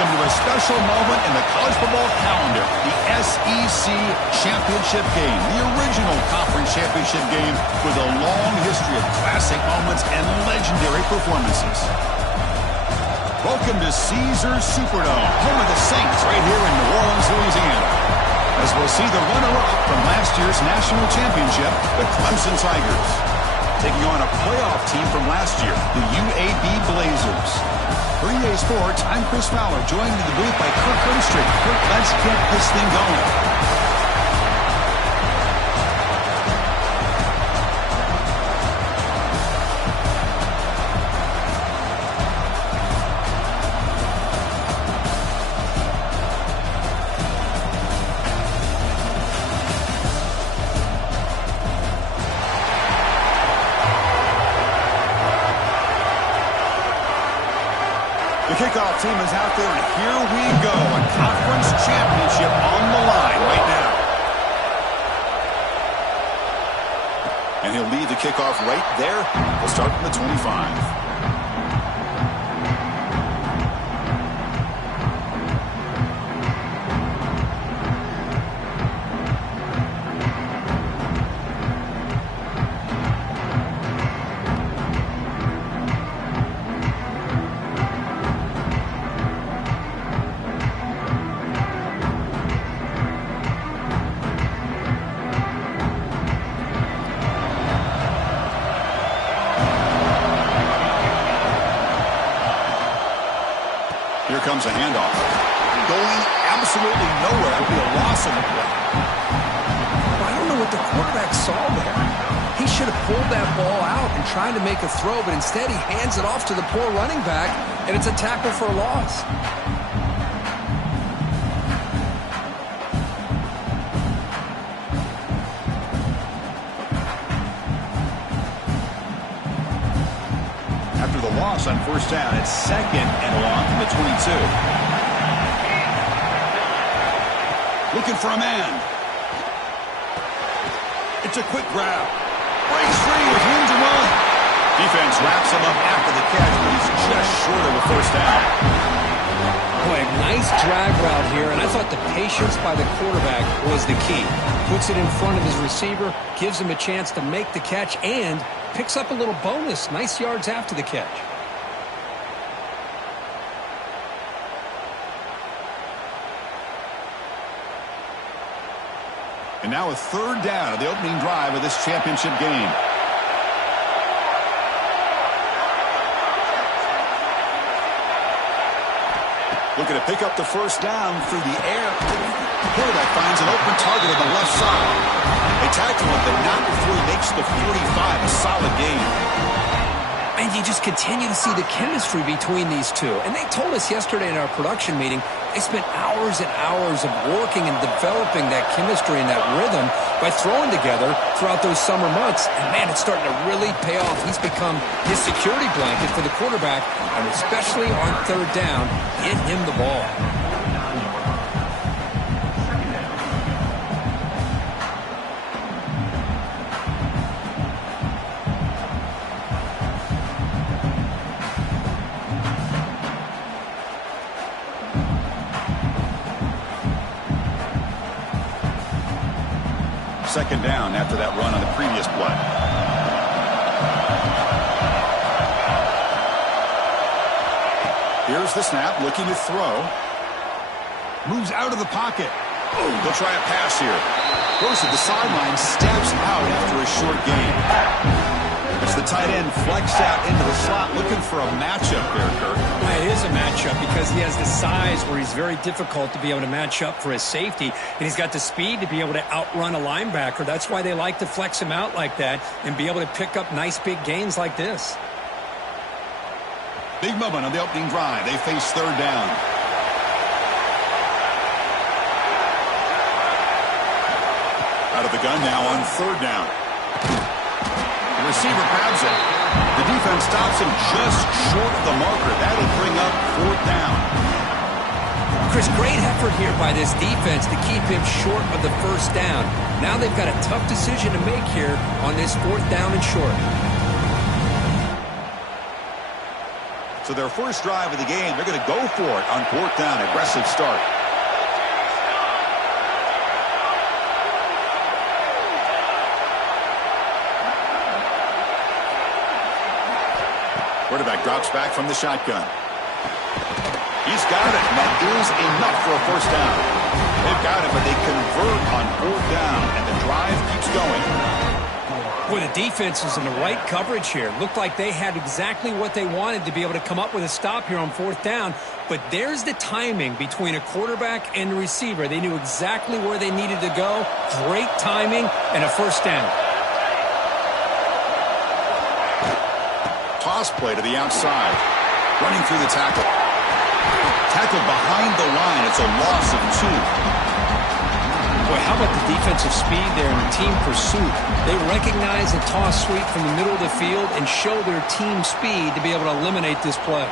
welcome to a special moment in the college football calendar, the SEC Championship Game, the original conference championship game with a long history of classic moments and legendary performances. Welcome to Caesars Superdome, home of the Saints right here in New Orleans, Louisiana. As we'll see the runner-up from last year's national championship, the Clemson Tigers, taking on a playoff team from last year, the UAB Blazers. For EA Sports, I'm Chris Fowler, joined in the booth by Kirk Herbstreit. Kirk, let's get this thing going. The kickoff team is out there, and here we go. A conference championship on the line right now. And he'll lead the kickoff right there. We'll start from the 25. Here comes a handoff. Going absolutely nowhere. It'll be a loss on the play. I don't know what the quarterback saw there. He should have pulled that ball out and tried to make a throw, but instead he hands it off to the poor running back, and it's a tackle for a loss. After the loss on first down, it's second and long from the 22. Looking for a man. It's a quick grab. Breaks free with room to run. Defense wraps him up after the catch, but he's just short of a first down. Boy, nice drag route here, and I thought the patience by the quarterback was the key. Puts it in front of his receiver, gives him a chance to make the catch, and picks up a little bonus. Nice yards after the catch. And now a third down of the opening drive of this championship game. Looking to pick up the first down through the air. Quarterback finds an open target on the left side. They tackle him, but not before he makes the 45. A solid game. And you just continue to see the chemistry between these two. And they told us yesterday in our production meeting, they spent hours and hours of working and developing that chemistry and that rhythm by throwing together throughout those summer months. And, man, it's starting to really pay off. He's become his security blanket for the quarterback, and especially on third down, get him the ball. Second down after that run on the previous play. Here's the snap, looking to throw. Moves out of the pocket. Oh, they'll try a pass here. Goes to the sideline, steps out after a short gain. As the tight end flex out into the slot, looking for a matchup there, Kirk. Well, it is a matchup because he has the size where he's very difficult to be able to match up for his safety, and he's got the speed to be able to outrun a linebacker. That's why they like to flex him out like that and be able to pick up nice big gains like this. Big moment on the opening drive. They face third down. Out of the gun now on third down. The receiver grabs it. The defense stops him just short of the marker. That'll bring up fourth down. Chris, great effort here by this defense to keep him short of the first down. Now they've got a tough decision to make here on this fourth down and short. So their first drive of the game, they're going to go for it on 4th down. Aggressive start. Quarterback drops back from the shotgun. He's got it, and that is enough for a first down. They've got it, but they convert on 4th down, and the drive keeps going. Boy, the defense is in the right coverage here. Looked like they had exactly what they wanted to be able to come up with a stop here on 4th down. But there's the timing between a quarterback and the receiver. They knew exactly where they needed to go. Great timing and a first down. Toss play to the outside. Running through the tackle. Tackled behind the line. It's a loss of 2. Boy, how about the defensive speed there and the team pursuit? They recognize the toss sweep from the middle of the field and show their team speed to be able to eliminate this play.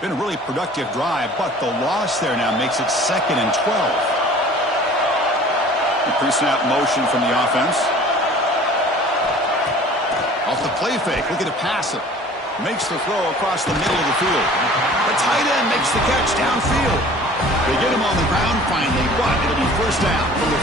Been a really productive drive, but the loss there now makes it 2nd and 12. The pre-snap motion from the offense. Off the play fake, looking to pass it. Makes the throw across the middle of the field. The tight end makes the catch downfield. They get him on the ground finally, but it'll be first down from the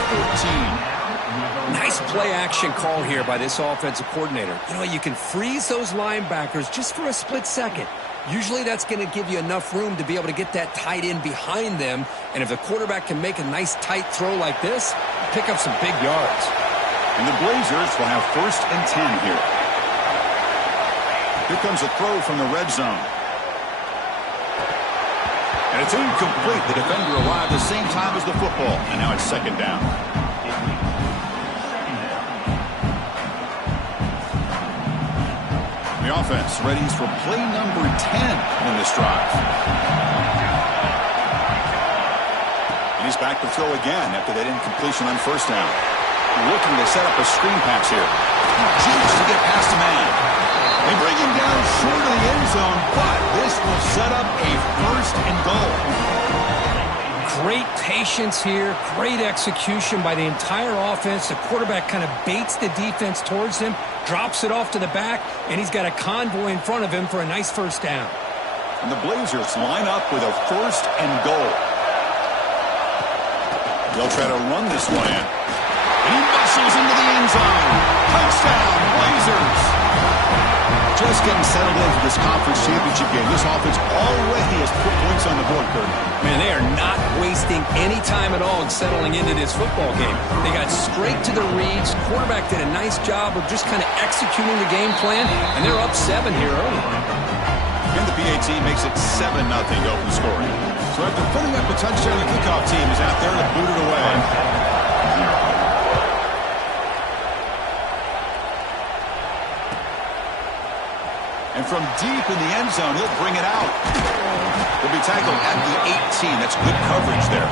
14. Nice play action call here by this offensive coordinator. You know, you can freeze those linebackers just for a split second. Usually that's going to give you enough room to be able to get that tight end behind them. And if the quarterback can make a nice tight throw like this, pick up some big yards. And the Blazers will have 1st and 10 here. Here comes a throw from the red zone. And it's incomplete. The defender arrived the same time as the football. And now it's 2nd down. The offense readies for play number 10 in this drive. And he's back to throw again after that incompletion on 1st down. Looking to set up a screen pass here. Jukes to get past a man. They bring him down short of the end zone, but this will set up a 1st and goal. Great patience here, great execution by the entire offense. The quarterback kind of baits the defense towards him, drops it off to the back, and he's got a convoy in front of him for a nice first down. And the Blazers line up with a 1st and goal. They'll try to run this one in. And he muscles into the end zone. Touchdown, Blazers! Just getting settled into this conference championship game. This offense already has put points on the board, Kurt. Man, they are not wasting any time at all in settling into this football game. They got straight to the reads. Quarterback did a nice job of just kind of executing the game plan, and they're up 7 here early. And the PAT makes it 7-0 open scoring. So after putting up a touchdown, the kickoff team is out there to boot it away. And from deep in the end zone, he'll bring it out. He'll be tackled at the 18. That's good coverage there.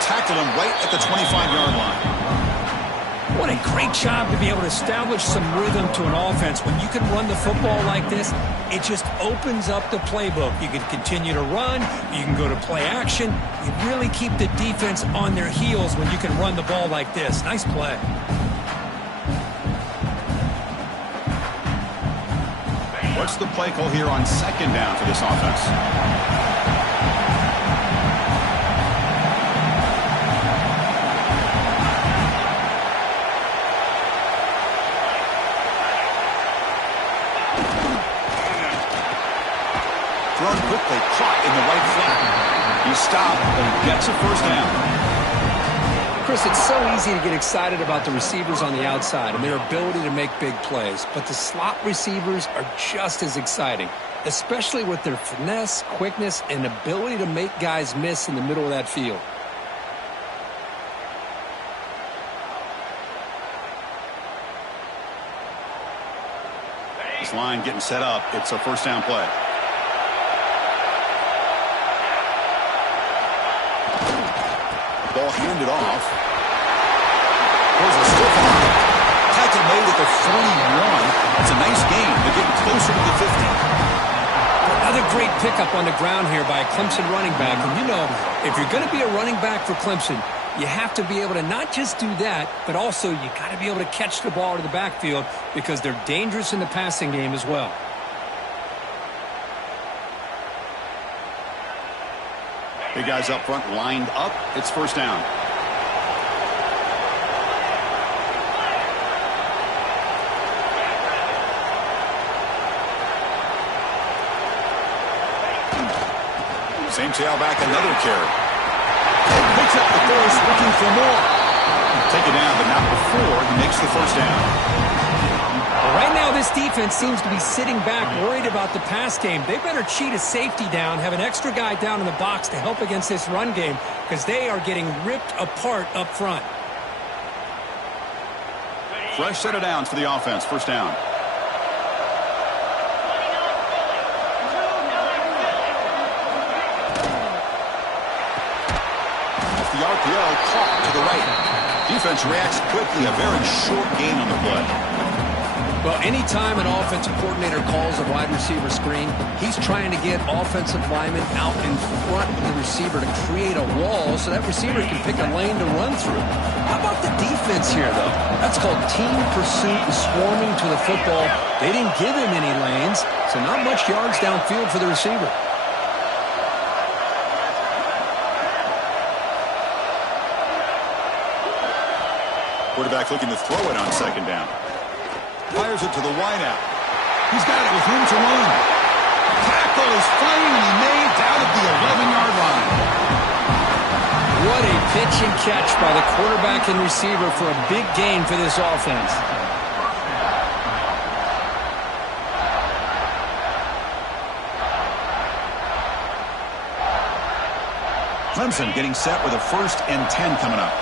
Tackle him right at the 25-yard line. What a great job to be able to establish some rhythm to an offense. When you can run the football like this, it just opens up the playbook. You can continue to run. You can go to play action. You really keep the defense on their heels when you can run the ball like this. Nice play. What's the play call here on 2nd down for this offense? Thrown quickly, caught in the right flat. He stopped, but he gets a first down. Chris, it's so easy to get excited about the receivers on the outside and their ability to make big plays, but the slot receivers are just as exciting, especially with their finesse, quickness, and ability to make guys miss in the middle of that field. This line getting set up. It's a first down play. Ball handed off. There's a stiff arm. Tackle made at the 41. It's a nice gain. They're getting closer to the 50. Another great pickup on the ground here by a Clemson running back. And you know, if you're going to be a running back for Clemson, you have to be able to not just do that, but also you got to be able to catch the ball to the backfield because they're dangerous in the passing game as well. Big guys up front lined up. It's first down. Same tailback, another carry. Picks up the first, looking for more. Take it down, but not before he makes the first down. Well, right now, this defense seems to be sitting back, worried about the pass game. They better cheat a safety down, have an extra guy down in the box to help against this run game because they are getting ripped apart up front. Fresh set of downs for the offense. First down. The RPO caught to the right. Defense reacts quickly. A very short gain on the play. Well, anytime an offensive coordinator calls a wide receiver screen, he's trying to get offensive linemen out in front of the receiver to create a wall so that receiver can pick a lane to run through. How about the defense here, though? That's called team pursuit and swarming to the football. They didn't give him any lanes, so not much yards downfield for the receiver. Quarterback looking to throw it on second down. Fires it to the wideout. He's got it with room to run. Tackle is finally made down at the 11-yard line. What a pitch and catch by the quarterback and receiver for a big gain for this offense. Clemson getting set with a 1st and 10 coming up.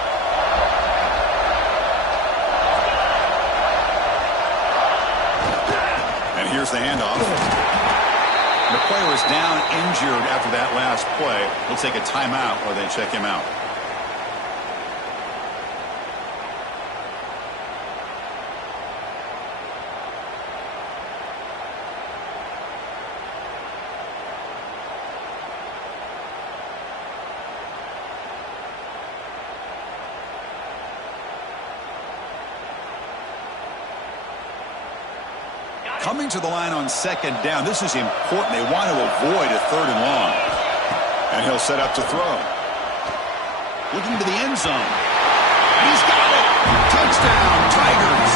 Here's the handoff. The player is down injured after that last play. He'll take a timeout or they check him out. Coming to the line on second down. This is important. They want to avoid a 3rd and long. And he'll set up to throw. Looking to the end zone. He's got it. Touchdown, Tigers.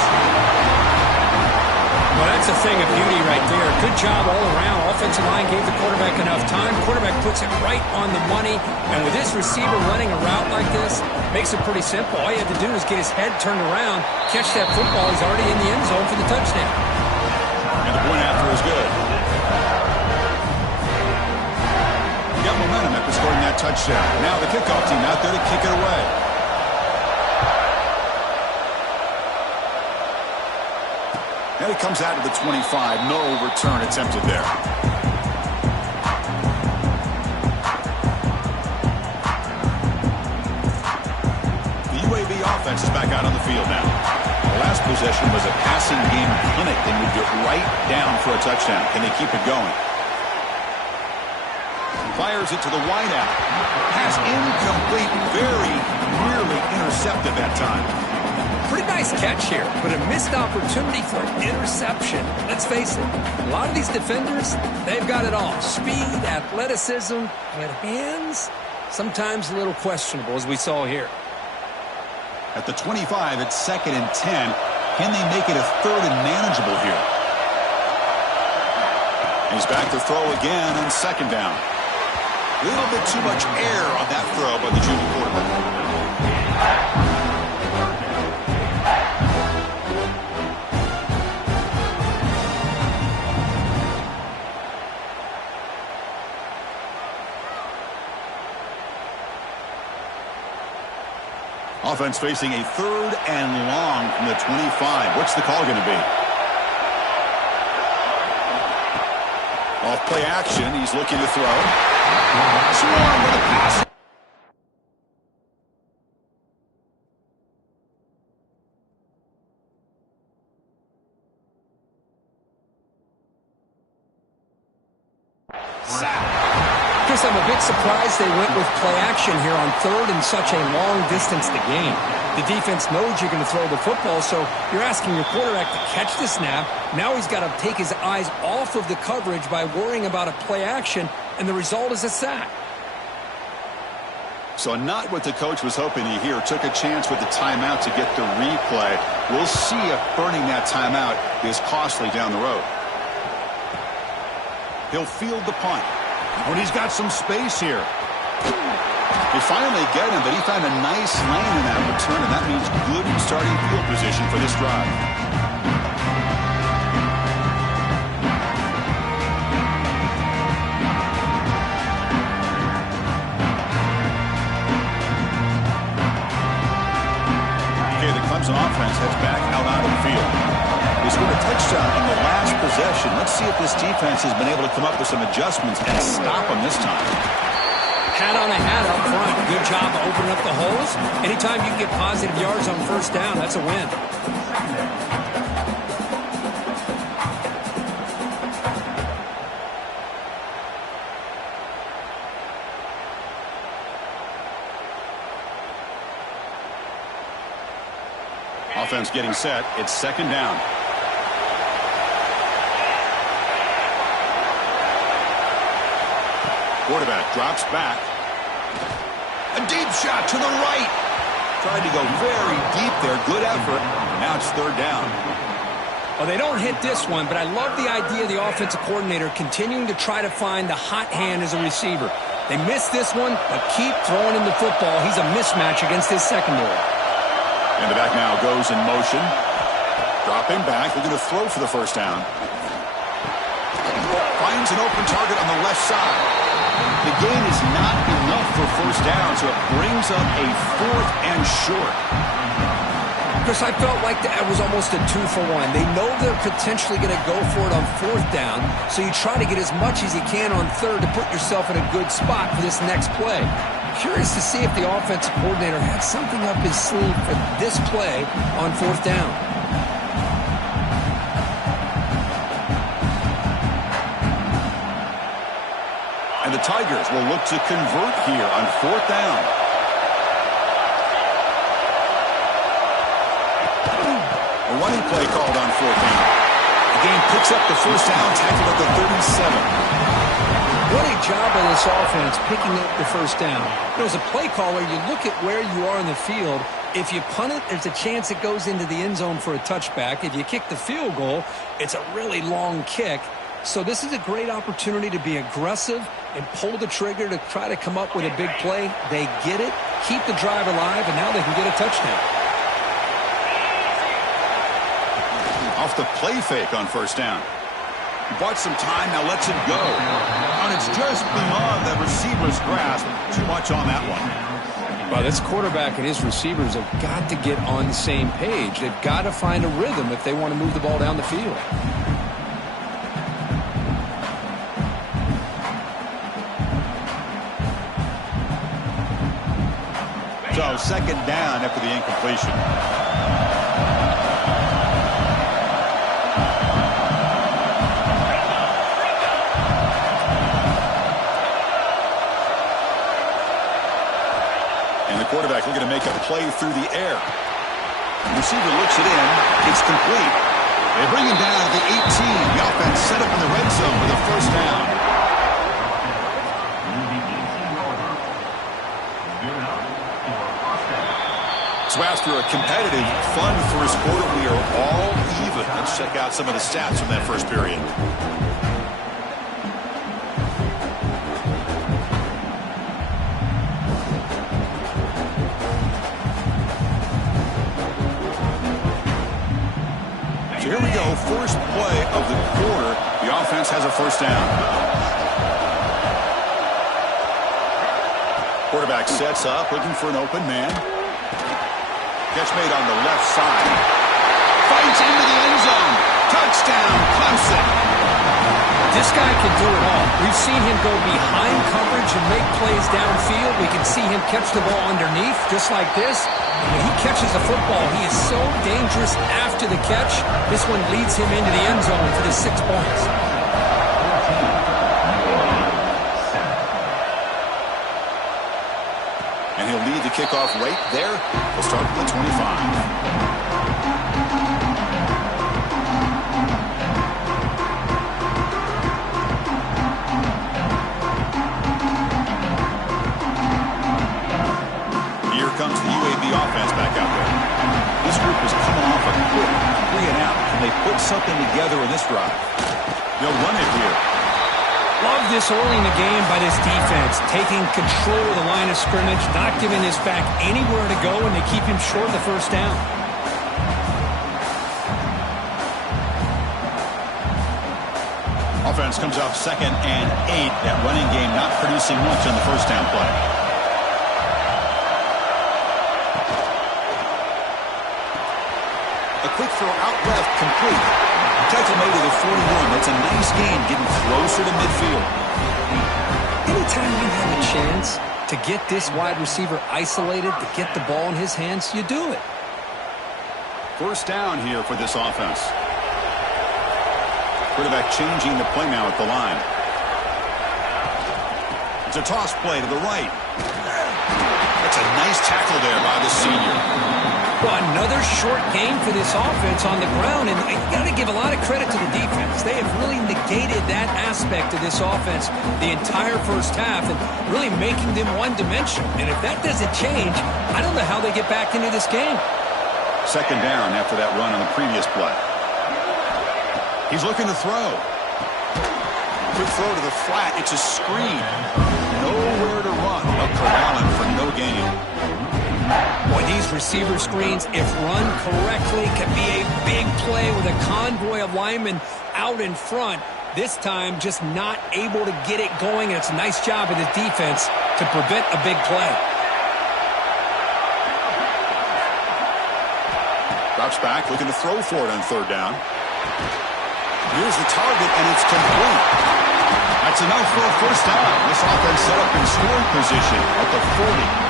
Well, that's a thing of beauty right there. Good job all around. Offensive line gave the quarterback enough time. Quarterback puts it right on the money. And with this receiver running a route like this, makes it pretty simple. All you have to do is get his head turned around, catch that football. He's already in the end zone for the touchdown. And the point after is good. He got momentum after scoring that touchdown. Now the kickoff team out there to kick it away. And it comes out to the 25. No return attempted there. The UAB offense is back out on the field now. The last possession was a passing game clinic. They moved it right down for a touchdown. Can they keep it going? Fires it to the wideout. Pass incomplete. Very nearly intercepted that time. Pretty nice catch here, but a missed opportunity for an interception. Let's face it, a lot of these defenders, they've got it all. Speed, athleticism, but hands, sometimes a little questionable, as we saw here. At the 25, it's 2nd and 10. Can they make it a 3rd and manageable here? He's back to throw again on second down. A little bit too much air on that throw by the junior quarterback. Offense facing a 3rd and long from the 25. What's the call going to be? Off play action, he's looking to throw. Swarm with a pass. Chris, I'm a bit surprised they went with play action here on third and such a long distance to gain. The defense knows you're going to throw the football, so you're asking your quarterback to catch the snap. Now he's got to take his eyes off of the coverage by worrying about a play action, and the result is a sack. So not what the coach was hoping to hear. Took a chance with the timeout to get the replay. We'll see if burning that timeout is costly down the road. He'll field the punt. When he's got some space here. They finally get him, but he found a nice lane in that return, and that means good starting field position for this drive. Okay, the Clemson offense heads back out on the field. They scored a touchdown on the last possession. Let's see if this defense has been able to come up with some adjustments and stop them this time. Hat on a hat up front. Good job opening up the holes. Anytime you can get positive yards on first down, that's a win. Offense getting set. It's second down. Quarterback drops back. A deep shot to the right. Tried to go very deep there. Good effort. Now it's third down. Well, they don't hit this one, but I love the idea of the offensive coordinator continuing to try to find the hot hand as a receiver. They missed this one, but keep throwing him the football. He's a mismatch against his secondary. And the back now goes in motion. Dropping back. They're going to throw for the first down. Finds an open target on the left side. The gain is not enough for first down, so it brings up a fourth and short. Chris, I felt like that was almost a 2-for-1. They know they're potentially going to go for it on fourth down, so you try to get as much as you can on third to put yourself in a good spot for this next play. Curious to see if the offensive coordinator had something up his sleeve for this play on fourth down. And the Tigers will look to convert here on fourth down. A running play called on fourth down. The game picks up the first down, tackled at the 37. What a job by this offense picking up the first down. You know, as a play caller, you look at where you are in the field. If you punt it, there's a chance it goes into the end zone for a touchback. If you kick the field goal, it's a really long kick. So this is a great opportunity to be aggressive and pull the trigger to try to come up with a big play. They get it, keep the drive alive, and now they can get a touchdown. Off the play fake on first down. Bought some time, now lets it go. And it's just beyond the receiver's grasp. Too much on that one. Well, this quarterback and his receivers have got to get on the same page. They've got to find a rhythm if they want to move the ball down the field. So second down after the incompletion. And the quarterback looking to make a play through the air. The receiver looks it in. It's complete. They bring him down at the 18. The offense set up in the red zone with a first down. So after a competitive, fun first quarter, we are all even. Let's check out some of the stats from that first period. So here we go, first play of the quarter. The offense has a first down. Quarterback sets up, looking for an open man. Catch made on the left side. Fights into the end zone. Touchdown, Clemson. This guy can do it all. We've seen him go behind coverage and make plays downfield. We can see him catch the ball underneath, just like this. And when he catches the football, he is so dangerous after the catch. This one leads him into the end zone for the 6 points. And he'll lead the kickoff right there. We'll start with the 25. Comes the UAB offense back out there. This group is coming off a quick 3-and-out. Can they put something together in this drive? They'll run it here. Love this early in the game by this defense, taking control of the line of scrimmage, not giving this back anywhere to go, and they keep him short of the first down. Offense comes up 2nd and 8. That running game not producing much on the first down play. A quick throw out left, complete. Tackle made to the 41. That's a nice gain, getting closer to midfield. Anytime you have a chance to get this wide receiver isolated, to get the ball in his hands, you do it. First down here for this offense. Quarterback changing the play now at the line. It's a toss play to the right. That's a nice tackle there by the senior. Well, another short game for this offense on the ground, and you got to give a lot of credit to the defense. They have really negated that aspect of this offense the entire first half and really making them one-dimensional. And if that doesn't change, I don't know how they get back into this game. Second down after that run on the previous play. He's looking to throw. Quick throw to the flat. It's a screen. Nowhere to run. A corralling for no gain. Boy, these receiver screens, if run correctly, can be a big play with a convoy of linemen out in front. This time, just not able to get it going, and it's a nice job of the defense to prevent a big play. Drops back, looking to throw for it on third down. Here's the target, and it's complete. That's enough for a first down. This offense set up in scoring position at the 40.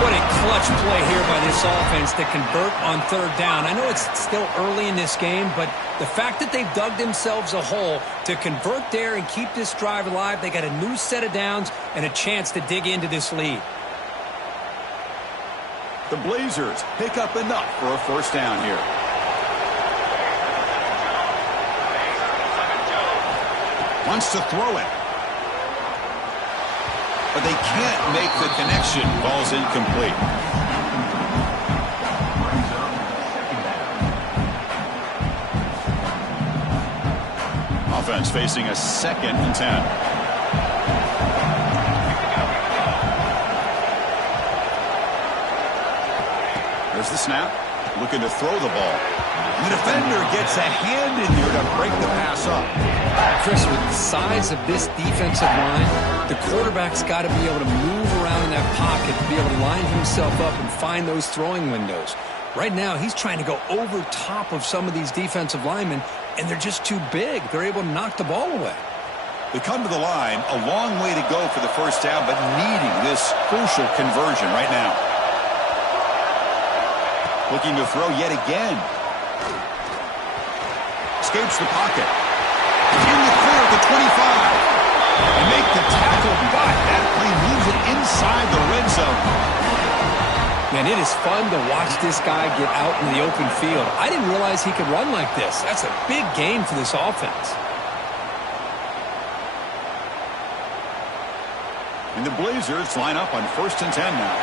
What a clutch play here by this offense to convert on third down. I know it's still early in this game, but the fact that they've dug themselves a hole to convert there and keep this drive alive, they got a new set of downs and a chance to dig into this lead. The Blazers pick up enough for a first down here. Wants to throw it. But they can't make the connection. Ball's incomplete. Offense facing a 2nd and 10. There's the snap. Looking to throw the ball. And the defender gets a hand in here to break the pass up. Chris, with the size of this defensive line, the quarterback's got to be able to move around in that pocket to be able to line himself up and find those throwing windows. Right now, he's trying to go over top of some of these defensive linemen, and they're just too big. They're able to knock the ball away. They come to the line, a long way to go for the first down, but needing this crucial conversion right now. Looking to throw yet again. Escapes the pocket. In the clear at the 25. And make the tackle, but that play moves it inside the red zone. Man, it is fun to watch this guy get out in the open field. I didn't realize he could run like this. That's a big gain for this offense. And the Blazers line up on 1st and 10 now.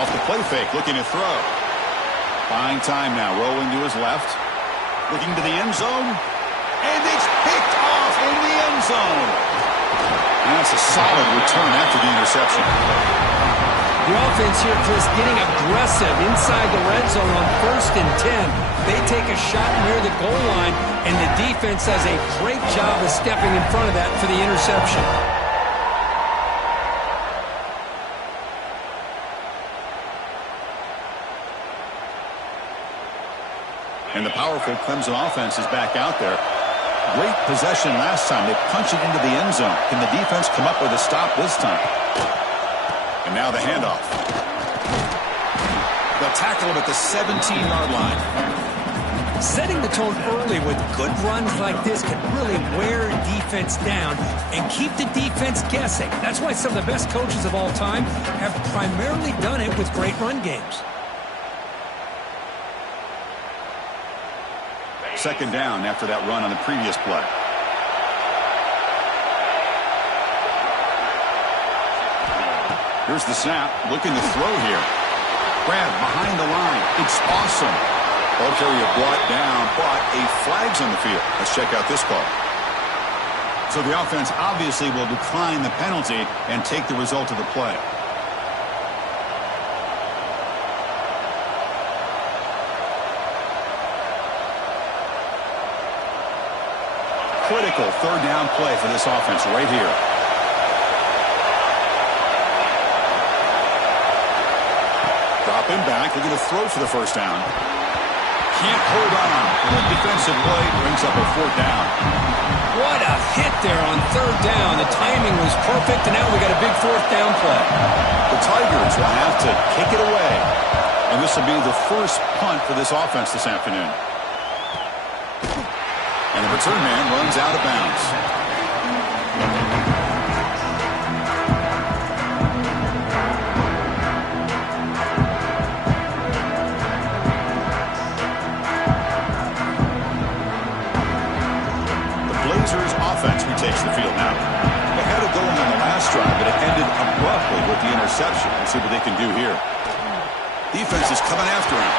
Off the play fake, looking to throw. Buying time now, rolling to his left. Looking to the end zone. And it's picked off in the end zone. And that's a solid return after the interception. The offense here, Chris, getting aggressive inside the red zone on 1st and 10. They take a shot near the goal line, and the defense does a great job of stepping in front of that for the interception. And the powerful Clemson offense is back out there. Great possession last time. They punch it into the end zone. Can the defense come up with a stop this time? And now the handoff. They'll tackle him at the 17-yard line. Setting the tone early with good runs like this can really wear a defense down and keep the defense guessing. That's why some of the best coaches of all time have primarily done it with great run games. Second down after that run on the previous play. Here's the snap. Looking to throw here. Grab behind the line. It's awesome. Ball carrier brought down, but a flag's on the field. Let's check out this call. So the offense obviously will decline the penalty and take the result of the play. Critical third down play for this offense right here. Dropping back, looking to throw for the first down. Can't hold on. Good defensive play brings up a fourth down. What a hit there on third down. The timing was perfect, and now we got a big fourth down play. The Tigers will have to kick it away. And this will be the first punt for this offense this afternoon. And the return man runs out of bounds. The Blazers offense retakes the field now. They had it going on the last drive, but it ended abruptly with the interception. Let's see what they can do here. Defense is coming after him.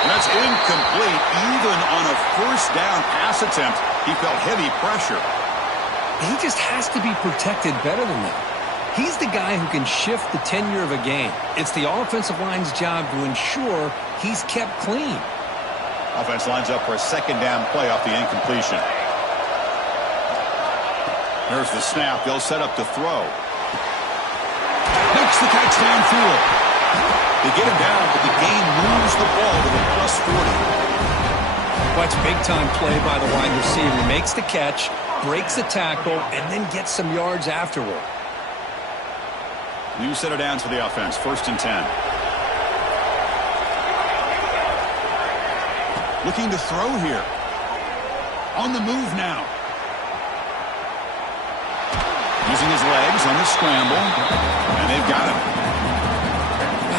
And that's incomplete. Even on a first down pass attempt, he felt heavy pressure. He just has to be protected better than that. He's the guy who can shift the tenure of a game. It's the offensive line's job to ensure he's kept clean. Offense lines up for a second down play off the incompletion. There's the snap. They'll set up to throw. Makes the catch downfield. They get him down, but the game moves the ball to the +40. Watch big-time play by the wide receiver. Makes the catch, breaks the tackle, and then gets some yards afterward. New set of downs for the offense. 1st and 10. Looking to throw here. On the move now. Using his legs on the scramble, and they've got him.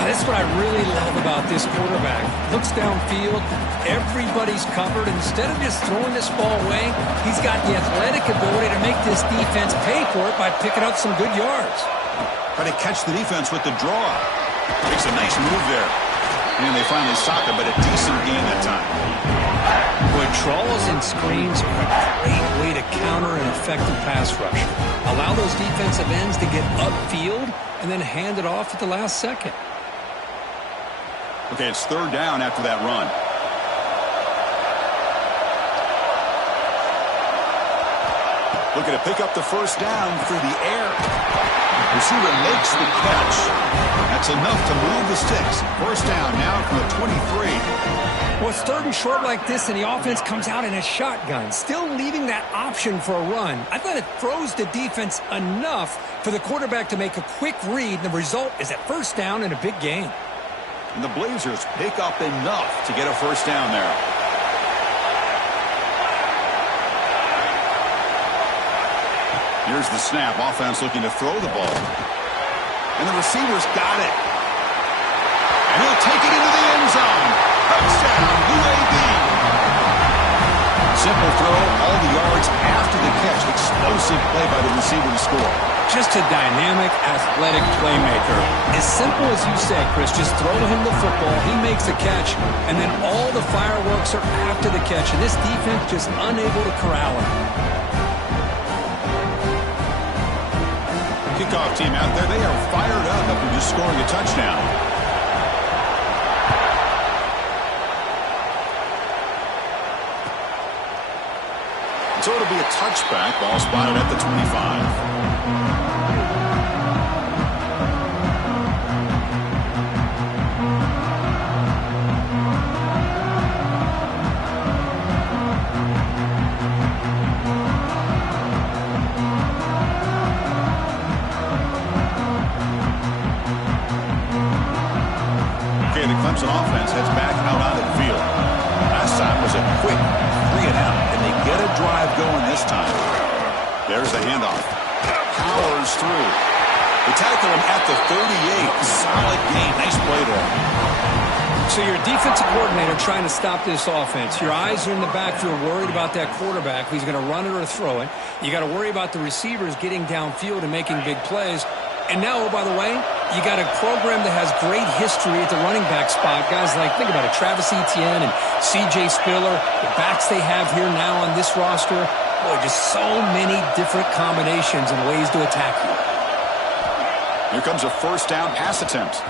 That's what I really love about this quarterback. Looks downfield, everybody's covered. Instead of just throwing this ball away, he's got the athletic ability to make this defense pay for it by picking up some good yards. Try to catch the defense with the draw. Makes a nice move there. And they finally stop it, but a decent gain that time. Boy, draws and screens are a great way to counter an effective pass rush. Allow those defensive ends to get upfield and then hand it off at the last second. Okay, it's third down after that run. Looking to pick up the first down through the air. Receiver makes the catch. That's enough to move the sticks. First down now from the 23. Well, it's third and short like this, and the offense comes out in a shotgun, still leaving that option for a run. I thought it throws the defense enough for the quarterback to make a quick read, and the result is a first down in a big game. And the Blazers pick up enough to get a first down there. Here's the snap. Offense looking to throw the ball. And the receiver's got it. And he'll take it into the end zone. Touchdown, UAB. Simple throw, all the yards after the catch. Explosive play by the receiver to score. Just a dynamic, athletic playmaker. As simple as you said, Chris, just throw him the football, he makes a catch, and then all the fireworks are after the catch, and this defense just unable to corral him. Kickoff team out there, they are fired up after just scoring a touchdown. So it'll be a touchback. Ball spotted at the 25. offense heads back out onto the field. Last time was a quick 3-and-out. Can they get a drive going this time? There's the handoff. Powers through. They tackle him at the 38. Solid gain. Nice play there. So you're a defensive coordinator trying to stop this offense. Your eyes are in the backfield worried about that quarterback who's going to run it or throw it. You got to worry about the receivers getting downfield and making big plays. And now, oh, by the way, you got a program that has great history at the running back spot. Guys like, think about it, Travis Etienne and C.J. Spiller, the backs they have here now on this roster. Boy, just so many different combinations and ways to attack you. Here comes a first down pass attempt.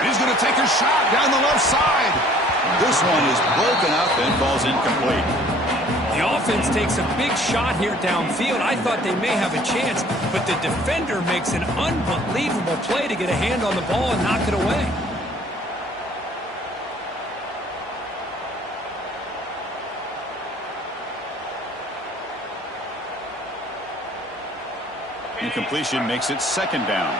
And he's going to take a shot down the left side. This one is broken up and falls incomplete. The offense takes a big shot here downfield. I thought they may have a chance, but the defender makes an unbelievable play to get a hand on the ball and knock it away. Incompletion makes it second down.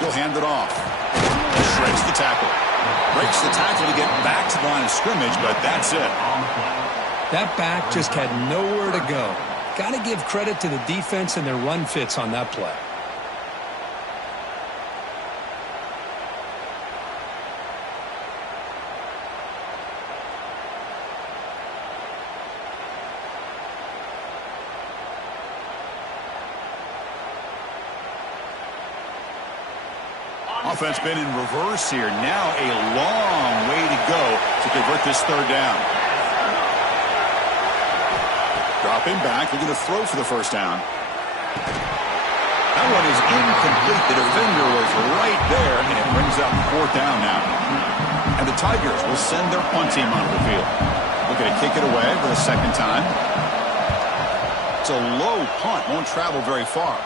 He'll hand it off. Shreds the tackle. Breaks the tackle to get back to the line of scrimmage, but that's it. That back just had nowhere to go. Got to give credit to the defense and their run fits on that play. Offense been in reverse here. Now a long way to go to convert this third down. Dropping back, looking to throw for the first down. That one is incomplete. The defender was right there, and it brings up fourth down now. And the Tigers will send their punt team onto the field. Looking to kick it away for the second time. It's a low punt, won't travel very far.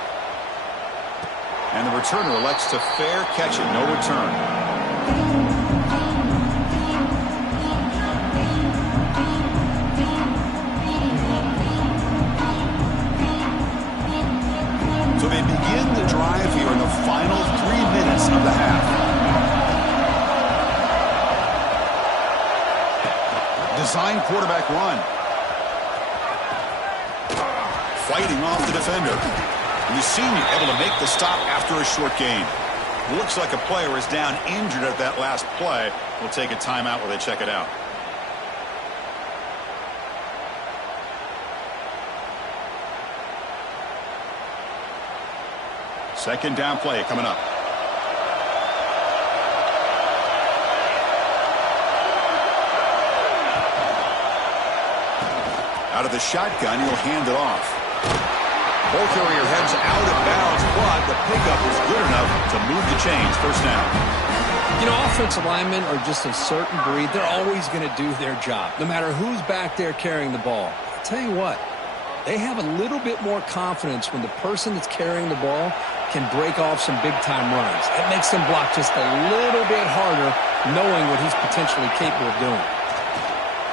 And the returner elects to fair catch it, no return. So they begin the drive here in the final 3 minutes of the half. Design quarterback run. Fighting off the defender. And the senior able to make the stop after a short gain. Looks like a player is down injured at that last play. We'll take a timeout while they check it out. Second down play coming up. Out of the shotgun, he'll hand it off. Ball carrier heads out of bounds, but the pickup is good enough to move the chains. First down. You know, offensive linemen are just a certain breed. They're always going to do their job, no matter who's back there carrying the ball. I'll tell you what, they have a little bit more confidence when the person that's carrying the ball can break off some big-time runs. It makes them block just a little bit harder, knowing what he's potentially capable of doing.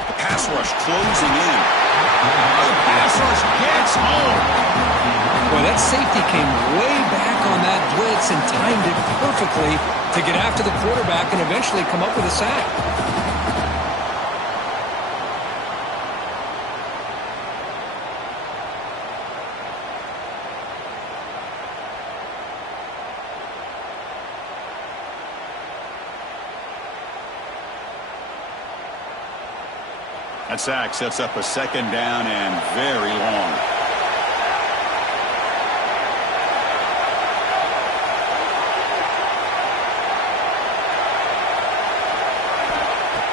The pass rush closing in. The pass rush gets home. Boy, that safety came way back on that blitz and timed it perfectly to get after the quarterback and eventually come up with a sack. That sack sets up a second down and very long.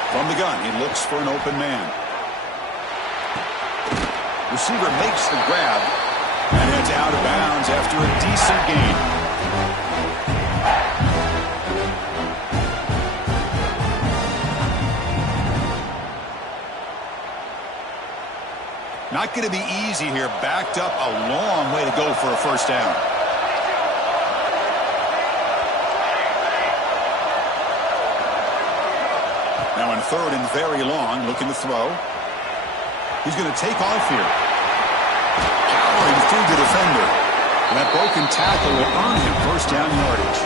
From the gun, he looks for an open man. Receiver makes the grab and heads out of bounds after a decent gain. Not going to be easy here. Backed up a long way to go for a first down. Now in third and very long, looking to throw. He's going to take off here. powering through the defender. And that broken tackle will earn him first down yardage.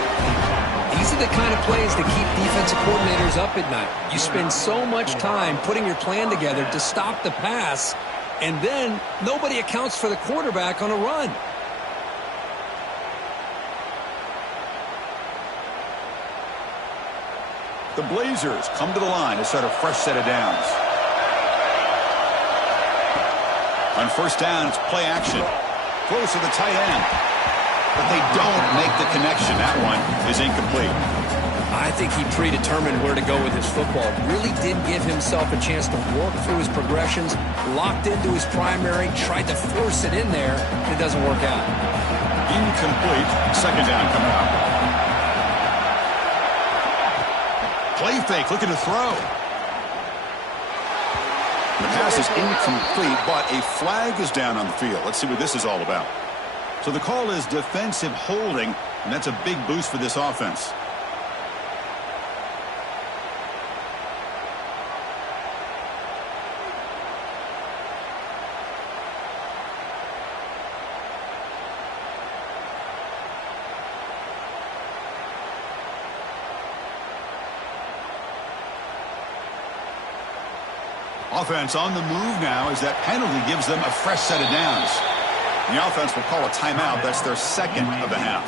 These are the kind of plays that keep defensive coordinators up at night. You spend so much time putting your plan together to stop the pass, and then nobody accounts for the quarterback on a run. The Blazers come to the line to start a fresh set of downs. On first down, it's play action. Close to the tight end. But they don't make the connection. That one is incomplete. I think he predetermined where to go with his football. Really did give himself a chance to work through his progressions, locked into his primary, tried to force it in there, and it doesn't work out. Incomplete. Second down coming up. Play fake, looking to throw. The pass is incomplete, but a flag is down on the field. Let's see what this is all about. So the call is defensive holding, and that's a big boost for this offense. Offense on the move now as that penalty gives them a fresh set of downs. The offense will call a timeout. That's their second of the half.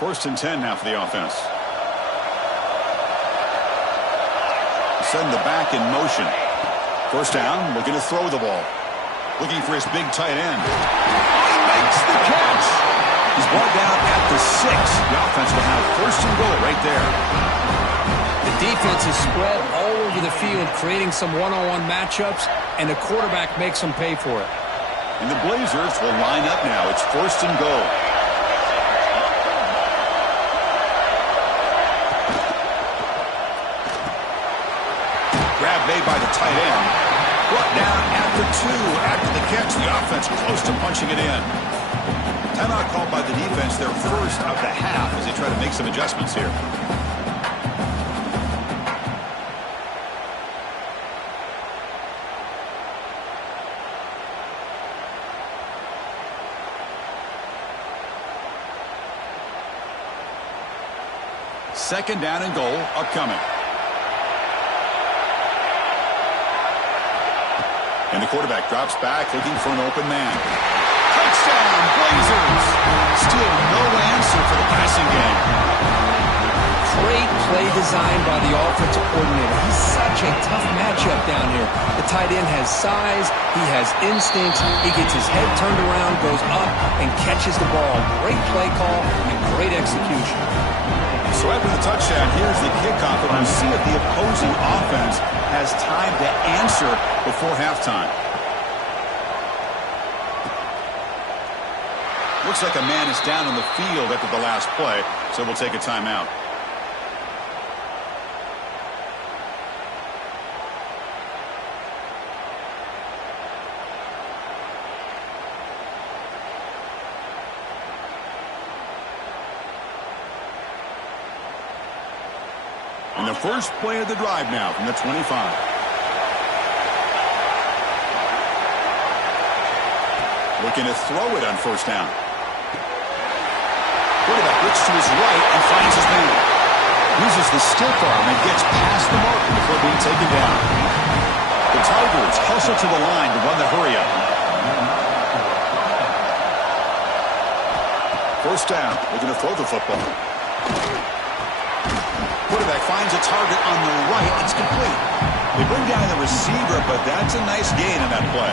First and 10 now for the offense. Send the back in motion. First down, looking to throw the ball. Looking for his big tight end. He makes the catch. He's brought down at the 6. The offense will have first and goal right there. The defense is spread all over the field, creating some one-on-one matchups, and the quarterback makes them pay for it. And the Blazers will line up now. It's first and goal. Grab made by the tight end. Brought down at the 2. After the catch, the offense close to punching it in. Timeout called by the defense, their first of the half as they try to make some adjustments here. Second down and goal upcoming. And the quarterback drops back looking for an open man. Touchdown, Blazers! Still no answer for the passing game. Great play design by the offensive coordinator. He's such a tough matchup down here. The tight end has size, he has instincts, he gets his head turned around, goes up, and catches the ball. Great play call and great execution. So after the touchdown, here's the kickoff, and we'll see if the opposing offense has time to answer before halftime. Looks like a man is down on the field after the last play, so we'll take a timeout. And the first play of the drive now from the 25. Looking to throw it on first down. Quarterback looks to his right and finds his man. Uses the stiff arm and gets past the mark before being taken down. The Tigers hustle to the line to run the hurry-up. First down, looking to throw the football. Quarterback finds a target on the right. It's complete. They bring down the receiver, but that's a nice gain on that play.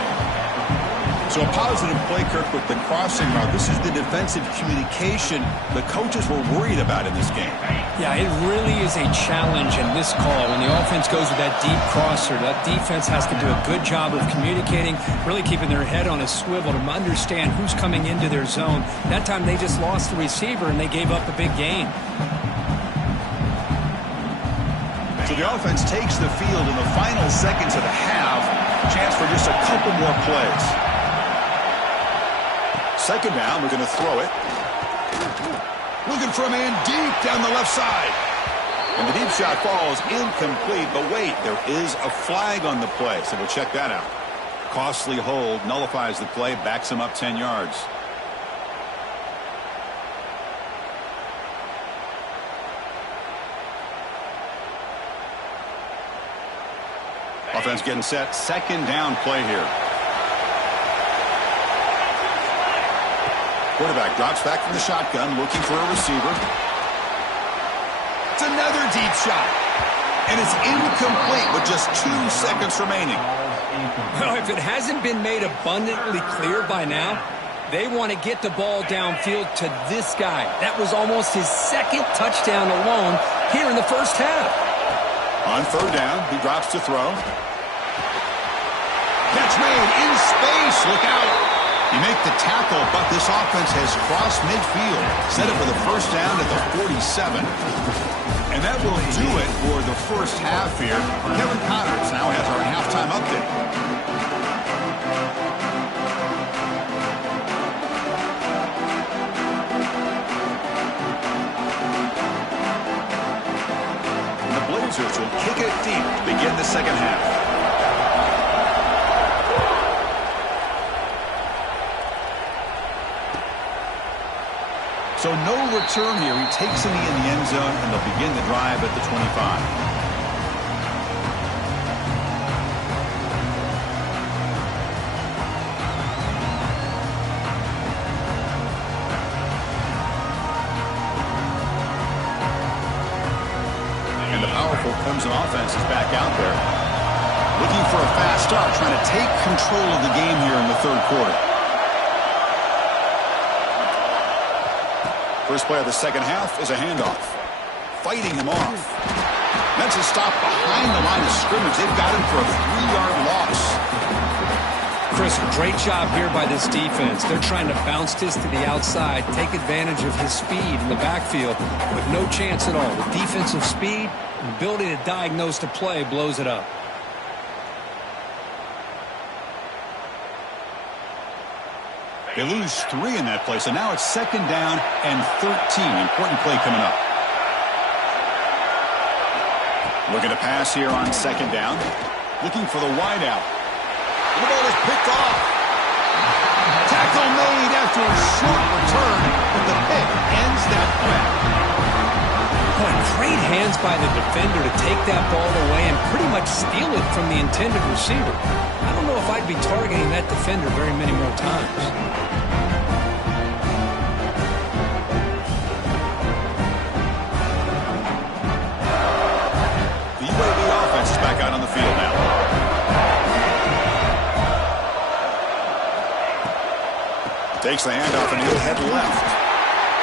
So a positive play, Kirk, with the crossing route. This is the defensive communication the coaches were worried about in this game. Yeah, it really is a challenge in this call. When the offense goes with that deep crosser, that defense has to do a good job of communicating, really keeping their head on a swivel to understand who's coming into their zone. That time they just lost the receiver and they gave up a big gain. So the offense takes the field in the final seconds of the half. Chance for just a couple more plays. Second down, we're going to throw it. Looking for a man deep down the left side. And the deep shot falls incomplete, but wait, there is a flag on the play, so we'll check that out. Costly hold, nullifies the play, backs him up 10 yards. Offense getting set, second down play here. Quarterback drops back from the shotgun, looking for a receiver. It's another deep shot. And it's incomplete with just 2 seconds remaining. Well, if it hasn't been made abundantly clear by now, they want to get the ball downfield to this guy. That was almost his second touchdown alone here in the first half. On third down, he drops to throw. Catch made in space. Look out. You make the tackle, but this offense has crossed midfield. Set it for the first down at the 47. And that will do it for the first half here. Kevin Connors now has our halftime update. The Blazers will kick it deep to begin the second half. So no return here. He takes a knee in the end zone, and they'll begin the drive at the 25. And the powerful Clemson offense is back out there. Looking for a fast start, trying to take control of the game here in the third quarter. First play of the second half is a handoff. Fighting him off. That's a stop behind the line of scrimmage. They've got him for a 3-yard loss. Chris, great job here by this defense. They're trying to bounce this to the outside, take advantage of his speed in the backfield with no chance at all. The defensive speed and ability to diagnose the play blows it up. They lose 3 in that play, so now it's second down and 13. Important play coming up. Looking to pass here on second down. Looking for the wideout. The ball is picked off. Tackle made after a short return, but the pick ends that play. Boy, great hands by the defender to take that ball away and pretty much steal it from the intended receiver. I don't know if I'd be targeting that defender very many more times. The UAB offense is back out on the field now. Takes the handoff and he'll head left.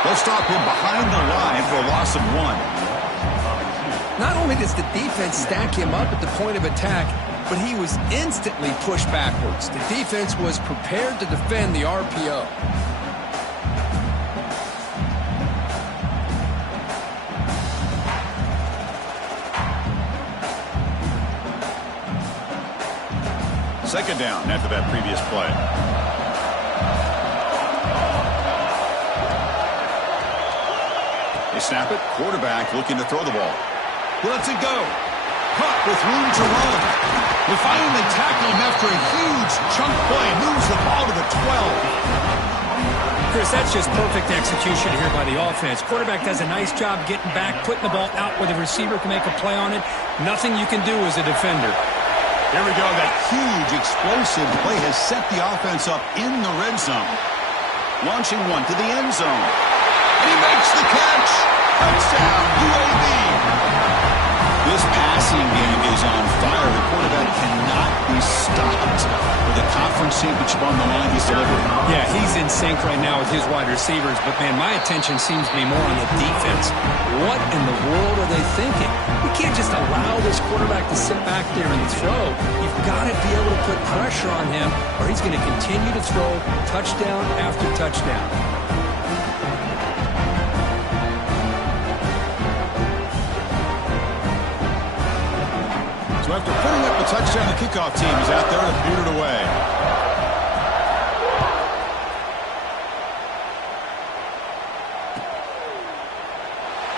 They'll stop him behind the line for a loss of 1. Not only does the defense stack him up at the point of attack, but he was instantly pushed backwards. The defense was prepared to defend the RPO. Second down after that previous play. They snap it. Quarterback looking to throw the ball. He lets it go. Caught with room to run. We finally tackle him after a huge chunk play. Moves the ball to the 12. Chris, that's just perfect execution here by the offense. Quarterback does a nice job getting back, putting the ball out where the receiver can make a play on it. Nothing you can do as a defender. Here we go. That huge explosive play has set the offense up in the red zone. Launching one to the end zone. And he makes the catch. Touchdown, UAB. This passing game is on fire. The quarterback cannot be stopped. With the conference championship on the line, he's delivering. Yeah, he's in sync right now with his wide receivers, but, man, my attention seems to be more on the defense. What in the world are they thinking? We can't just allow this quarterback to sit back there and throw. You've got to be able to put pressure on him, or he's going to continue to throw touchdown after touchdown. So after putting up the touchdown, the kickoff team is out there to boot it away.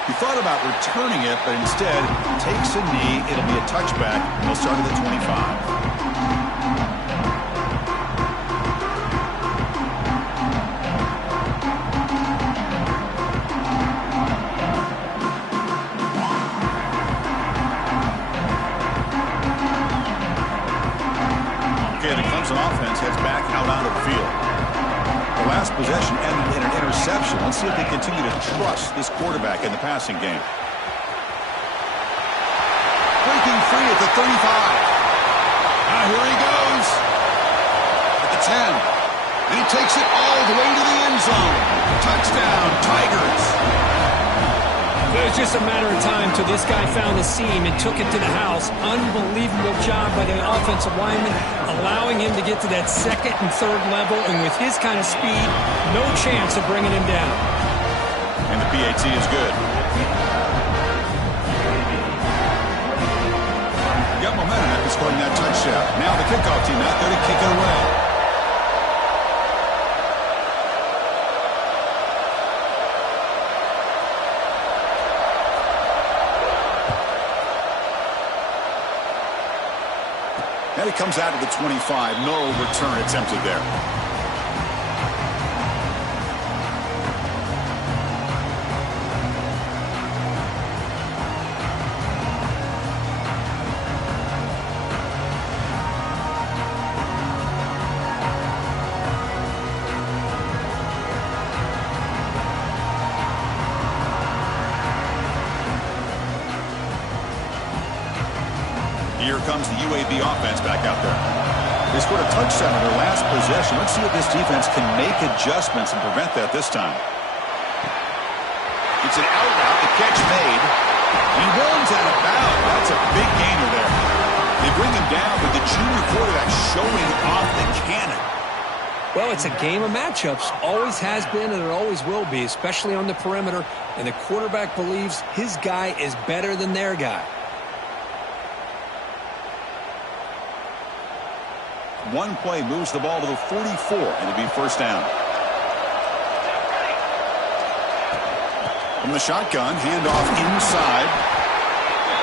He thought about returning it, but instead takes a knee. It'll be a touchback. He'll start at the 25. Okay, the Clemson offense heads back out onto the field. The last possession ended in an interception. Let's see if they continue to trust this quarterback in the passing game. Breaking free at the 35. Now here he goes. At the 10. And he takes it all the way to the end zone. Touchdown, Tigers. It was just a matter of time till this guy found the seam and took it to the house. Unbelievable job by the offensive lineman, allowing him to get to that second and third level, and with his kind of speed, no chance of bringing him down. And the PAT is good. Got momentum after scoring that touchdown. Now the kickoff team out there to kick it away. And he comes out to the 25. No return attempted there. Here comes the UAB offense back out there. They scored a touchdown on their last possession. Let's see if this defense can make adjustments and prevent that this time. It's an out route, the catch made. He runs out of bounds. That's a big gainer there. They bring him down with the junior quarterback showing off the cannon. Well, it's a game of matchups. Always has been and it always will be, especially on the perimeter. And the quarterback believes his guy is better than their guy. One play moves the ball to the 44, and it'll be first down. From the shotgun, handoff inside.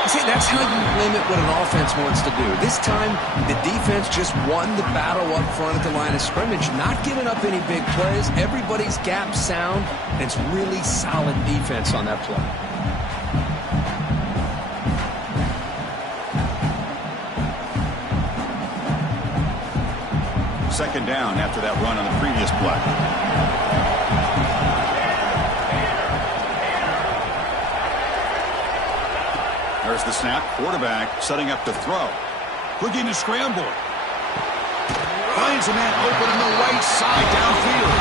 See, that's how you limit what an offense wants to do. This time, the defense just won the battle up front at the line of scrimmage, not giving up any big plays. Everybody's gap sound, and it's really solid defense on that play. Second down after that run on the previous play. There's the snap. Quarterback setting up to throw. Looking to scramble. Finds a man open on the right side downfield.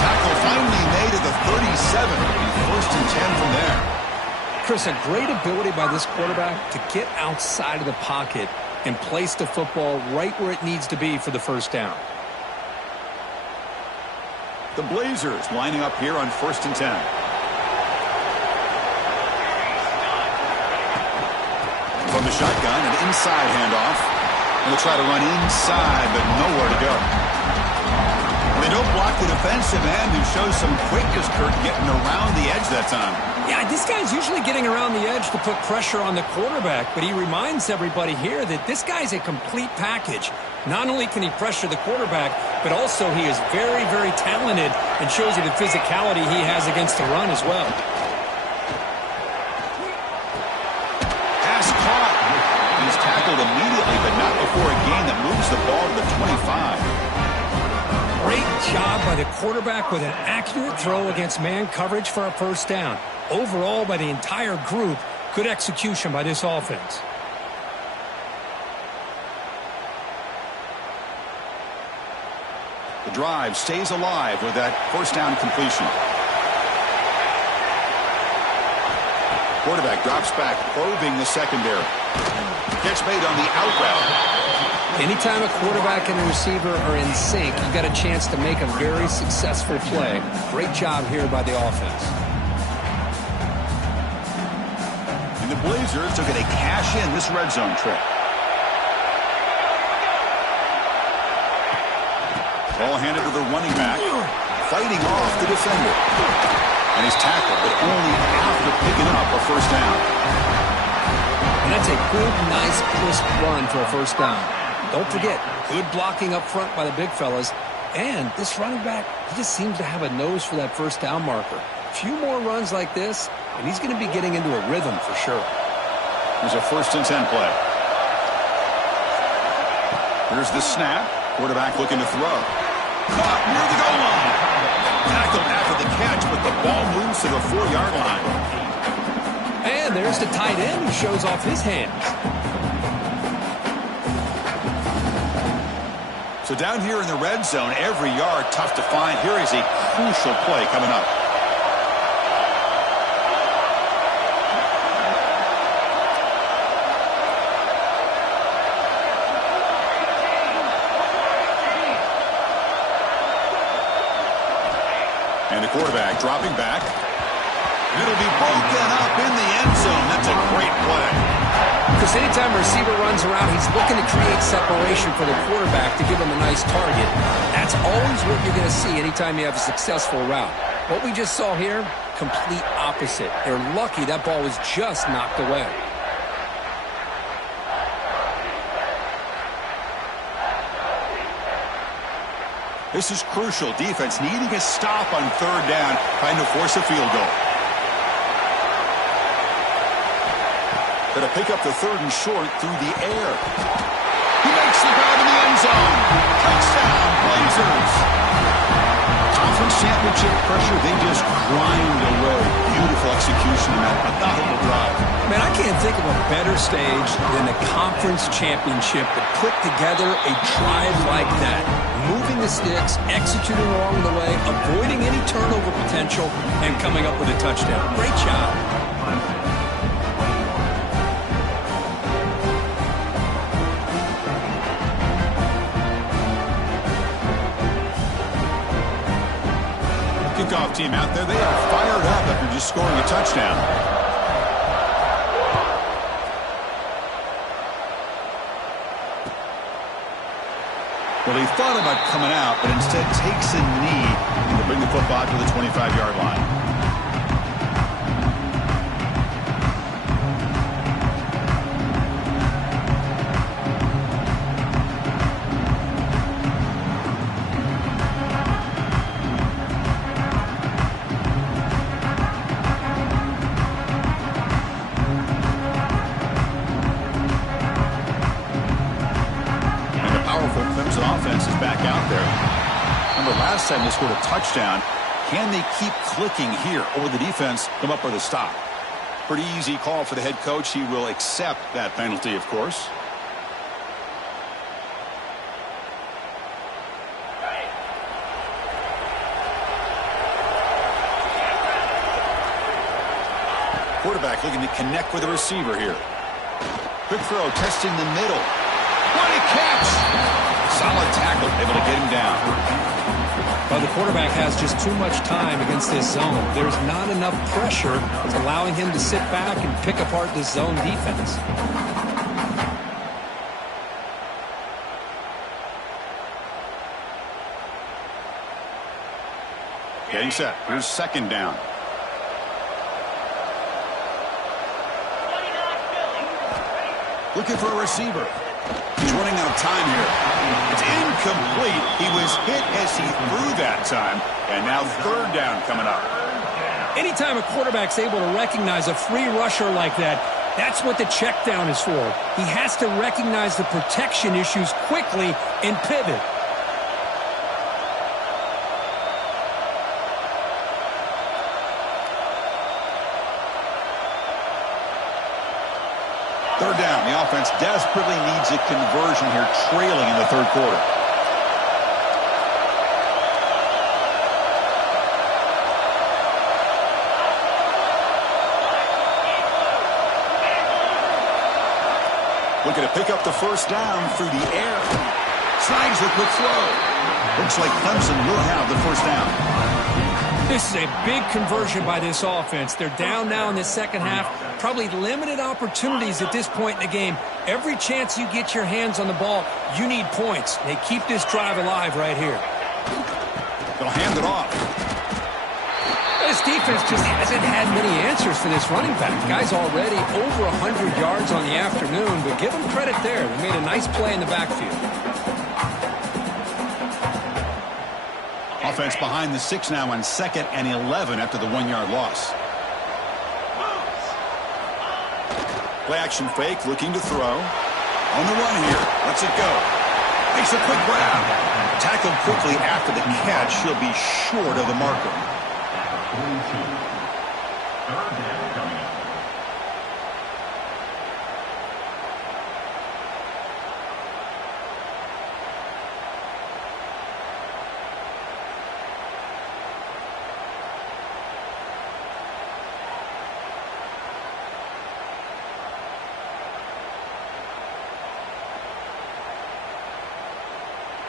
Tackle finally made at the 37. First and 10 from there. Chris, a great ability by this quarterback to get outside of the pocket and place the football right where it needs to be for the first down. The Blazers lining up here on first and 10. From the shotgun, an inside handoff. And they'll try to run inside, but nowhere to go. They don't block the defensive end, who shows some quickness, Kurt, getting around the edge that time. Yeah, this guy's usually getting around the edge to put pressure on the quarterback, but he reminds everybody here that this guy's a complete package. Not only can he pressure the quarterback, but also he is very, very talented and shows you the physicality he has against the run as well. Pass caught. He's tackled immediately, but not before a gain that moves the ball to the 25. Great job by the quarterback with an accurate throw against man coverage for a first down. Overall, by the entire group, good execution by this offense. The drive stays alive with that first down completion. Quarterback drops back, probing the secondary. Catch made on the out route. Anytime a quarterback and a receiver are in sync, you've got a chance to make a very successful play. Great job here by the offense. And the Blazers are going to cash in this red zone trip. Ball handed to the running back, fighting off the defender. And he's tackled, but only after picking up a first down. And that's a good, nice, crisp run for a first down. Don't forget, good blocking up front by the big fellas. And this running back, he just seems to have a nose for that first down marker. A few more runs like this, and he's going to be getting into a rhythm for sure. Here's a 1st and 10 play. Here's the snap. Quarterback looking to throw. Caught near the goal line. Tackled after the catch, but the ball moves to the 4-yard line. And there's the tight end who shows off his hands. So down here in the red zone, every yard tough to find. Here is a crucial play coming up. And the quarterback dropping back. It'll be broken up in the end zone. That's a great play. Because anytime a receiver runs around, he's looking to create separation for the quarterback to give him a nice target. That's always what you're going to see anytime you have a successful route. What we just saw here, complete opposite. They're lucky that ball was just knocked away. This is crucial. Defense needing a stop on 3rd down, trying to force a field goal. Going to pick up the 3rd and short through the air. He makes the grab in the end zone. Touchdown, Blazers. Conference championship pressure, they just grind away. Beautiful execution in that methodical drive. Man, I can't think of a better stage than the conference championship to put together a drive like that. Moving the sticks, executing along the way, avoiding any turnover potential, and coming up with a touchdown. Great job. Kickoff team out there, they are fired up after just scoring a touchdown. Well, he thought about coming out, but instead takes a knee to bring the football to the 25-yard line. Clemson offense is back out there. Remember, last time they scored a touchdown. Can they keep clicking here, or will the defense come up with a stop? Pretty easy call for the head coach. He will accept that penalty, of course. Quarterback looking to connect with the receiver here. Quick throw, testing the middle. What a catch! Solid tackle, able to get him down. Well, the quarterback has just too much time against this zone. There's not enough pressure. It's allowing him to sit back and pick apart this zone defense. Getting set. Here's 2nd down. Looking for a receiver. He's running out of time here. It's incomplete. He was hit as he threw that time. And now 3rd down coming up. Anytime a quarterback's able to recognize a free rusher like that, that's what the check down is for. He has to recognize the protection issues quickly and pivot. Third down. The offense desperately needs a conversion here, trailing in the 3rd quarter. Looking to pick up the 1st down through the air. Slides the quick throw. Looks like Clemson will have the 1st down. This is a big conversion by this offense. They're down now in the second half. Probably limited opportunities at this point in the game. Every chance you get your hands on the ball, you need points. They keep this drive alive right here. They'll hand it off. This defense defense just hasn't had many answers for this running back. The guy's already over 100 yards on the afternoon, but give him credit there. They made a nice play in the backfield. Offense behind the 6 now on 2nd and 11 after the 1-yard loss. Play action fake, looking to throw. On the run here. Lets it go. Makes a quick grab. Tackled quickly after the catch. He'll be short of the marker.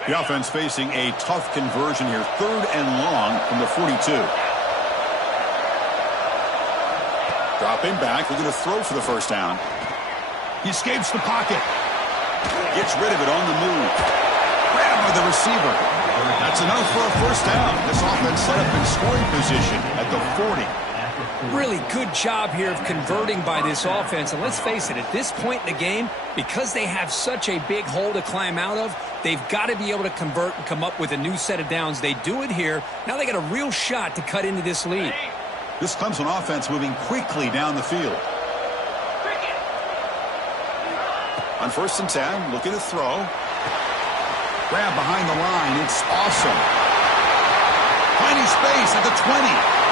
The offense facing a tough conversion here. 3rd and long from the 42. Dropping back. We're going to throw for the first down. He escapes the pocket. Gets rid of it on the move. Grab by the receiver. That's enough for a first down. This offense set up in scoring position at the 40. Really good job here of converting by this offense. And let's face it, at this point in the game, because they have such a big hole to climb out of, they've got to be able to convert and come up with a new set of downs. They do it here. Now they got a real shot to cut into this lead. This Clemson offense moving quickly down the field. On 1st and 10, looking to throw. Grab behind the line. It's awesome. Finding space at the 20.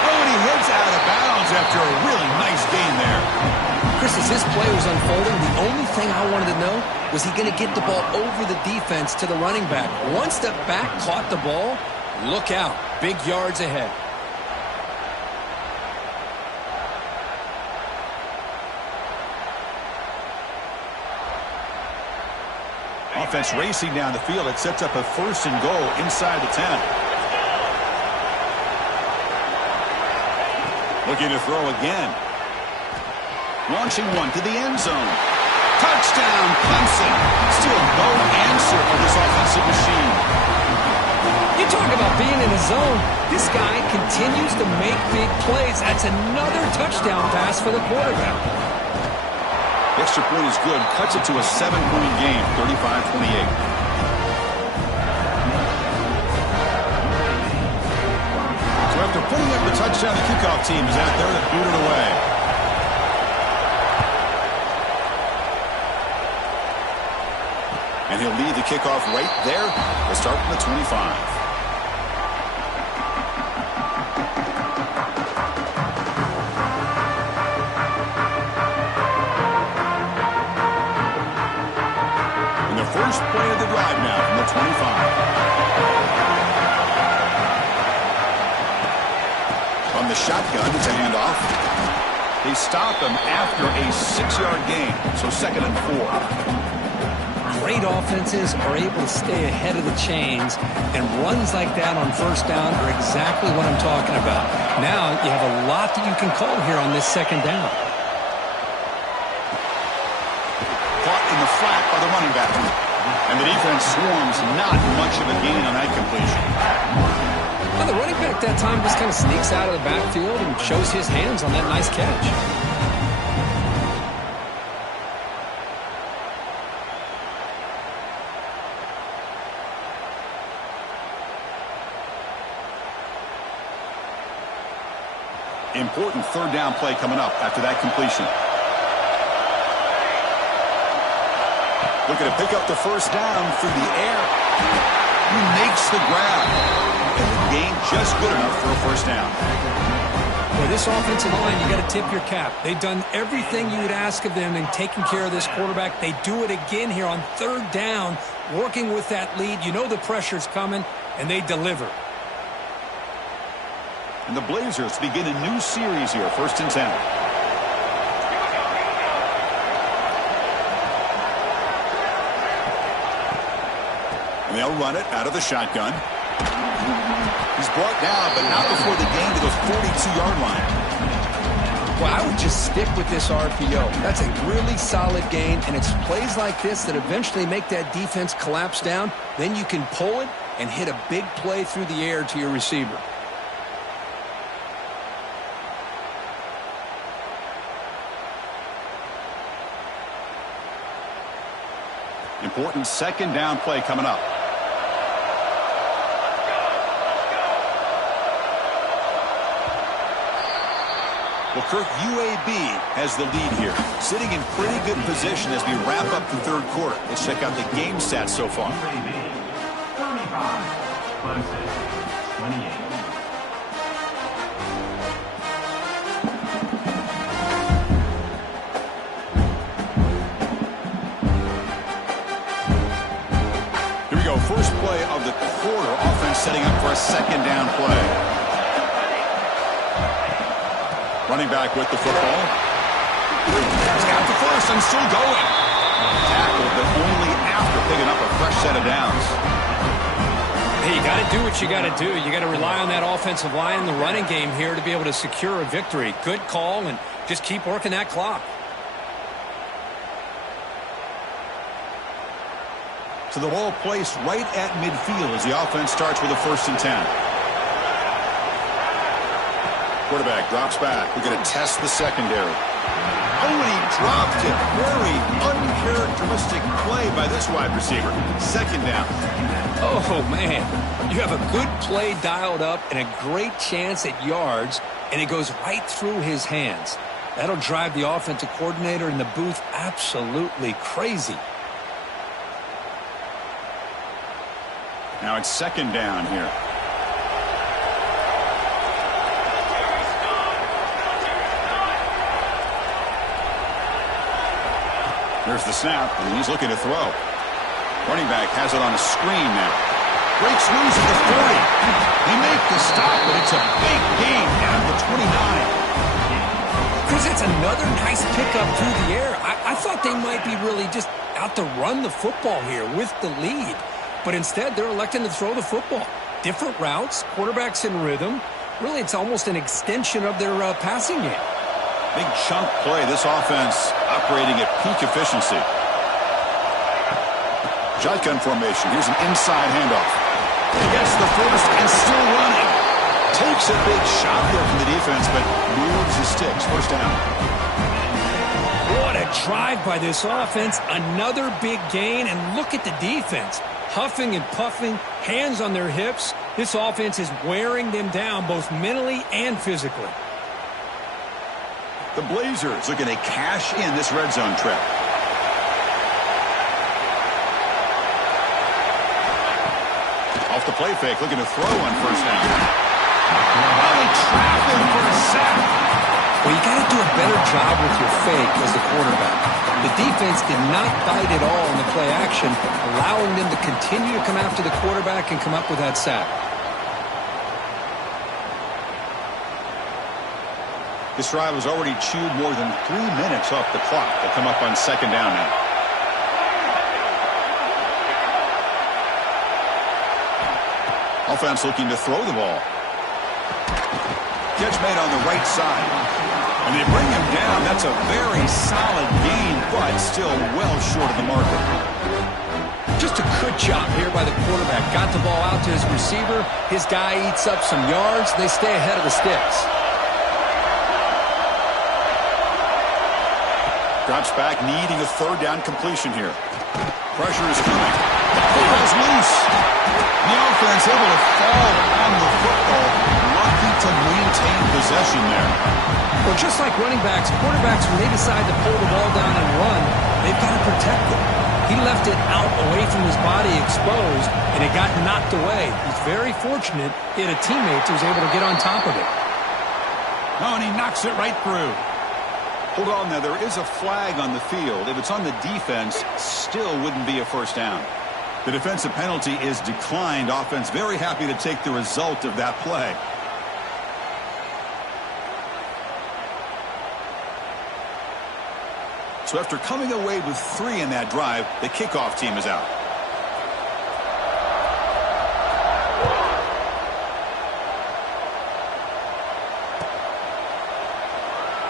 Oh, and he heads out of bounds after a really nice gain there. Chris, as this play was unfolding, the only thing I wanted to know was he going to get the ball over the defense to the running back. Once the back caught the ball, look out. Big yards ahead. Offense racing down the field. It sets up a 1st and goal inside the 10. Looking to throw again. Launching one to the end zone. Touchdown, Clemson. Still no answer for this offensive machine. You talk about being in a zone. This guy continues to make big plays. That's another touchdown pass for the quarterback. Extra point is good. Cuts it to a 7-point game, 35-28. After putting up the touchdown, the kickoff team is out there to boot it away. And he'll lead the kickoff right there. We'll start from the 25. And the first play of the drive now from the 25. On the shotgun, it's a handoff. They stop him after a 6-yard gain, so 2nd and 4. Great offenses are able to stay ahead of the chains, and runs like that on 1st down are exactly what I'm talking about. Now you have a lot that you can call here on this 2nd down. Caught in the flat by the running back. And the defense swarms. Not much of a gain on that completion. Well, the running back that time just kind of sneaks out of the backfield and shows his hands on that nice catch. Important 3rd down play coming up after that completion. Looking to pick up the first down through the air. He makes the grab. And the gain just good enough for a first down. Well, this offensive line, you got to tip your cap. They've done everything you would ask of them in taking care of this quarterback. They do it again here on 3rd down, working with that lead. You know the pressure's coming, and they deliver. And the Blazers begin a new series here, 1st and 10. And they'll run it out of the shotgun. He's brought down, but not before the gain to the 42-yard line. Well, I would just stick with this RPO. That's a really solid gain, and it's plays like this that eventually make that defense collapse down. Then you can pull it and hit a big play through the air to your receiver. Important second down play coming up. Well, Kirk, UAB has the lead here, sitting in pretty good position as we wrap up the third quarter. Let's check out the game stats so far. UAB, 35, Clemson, 28. First play of the quarter, offense setting up for a second down play. Running back with the football. He's got the first and still going. Tackled, but only after picking up a fresh set of downs. Hey, you got to do what you got to do. You got to rely on that offensive line in the running game here to be able to secure a victory. Good call, and just keep working that clock. So the ball placed right at midfield as the offense starts with a 1st and 10. Quarterback drops back. We're going to test the secondary. Oh, and he dropped it. Very uncharacteristic play by this wide receiver. Second down. Oh, man. You have a good play dialed up and a great chance at yards, and it goes right through his hands. That'll drive the offensive coordinator in the booth absolutely crazy. Now it's second down here. There's the snap, and he's looking to throw. Running back has it on a screen now. Breaks loose at the 40. They make the stop, but it's a big gain down to the 29. Chris, it's another nice pickup through the air. I thought they might be really just out to run the football here with the lead. But instead, they're electing to throw the football. Different routes, quarterbacks in rhythm. Really, it's almost an extension of their passing game. Big chunk play. This offense operating at peak efficiency. Shotgun formation. Here's an inside handoff. He gets the first and still running. Takes a big shot there from the defense, but moves the sticks. First down. What a drive by this offense. Another big gain, and look at the defense. Huffing and puffing, hands on their hips. This offense is wearing them down both mentally and physically. The Blazers looking to cash in this red zone trip. Off the play fake, looking to throw on first down. They trap him for a sack. Well, you got to do a better job with your fake as the quarterback. The defense did not bite at all in the play action, allowing them to continue to come after the quarterback and come up with that sack. This drive has already chewed more than 3 minutes off the clock. They'll come up on second down now. Offense looking to throw the ball. Catch made on the right side. And they bring him down. That's a very solid gain, but still well short of the marker. Just a good job here by the quarterback. Got the ball out to his receiver. His guy eats up some yards. They stay ahead of the sticks. Drops back, needing a third down completion here. Pressure is coming. The ball is loose. The offense able to fall on the football. Lucky to maintain possession there. Well, just like running backs, quarterbacks, when they decide to pull the ball down and run, they've got to protect it. He left it out away from his body exposed, and it got knocked away. He's very fortunate he had a teammate who was able to get on top of it. Oh, and he knocks it right through. Hold on now, there is a flag on the field. If it's on the defense, still wouldn't be a first down. The defensive penalty is declined. Offense very happy to take the result of that play. So after coming away with 3 in that drive, the kickoff team is out.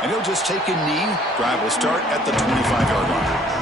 And he'll just take a knee. Drive will start at the 25-yard line.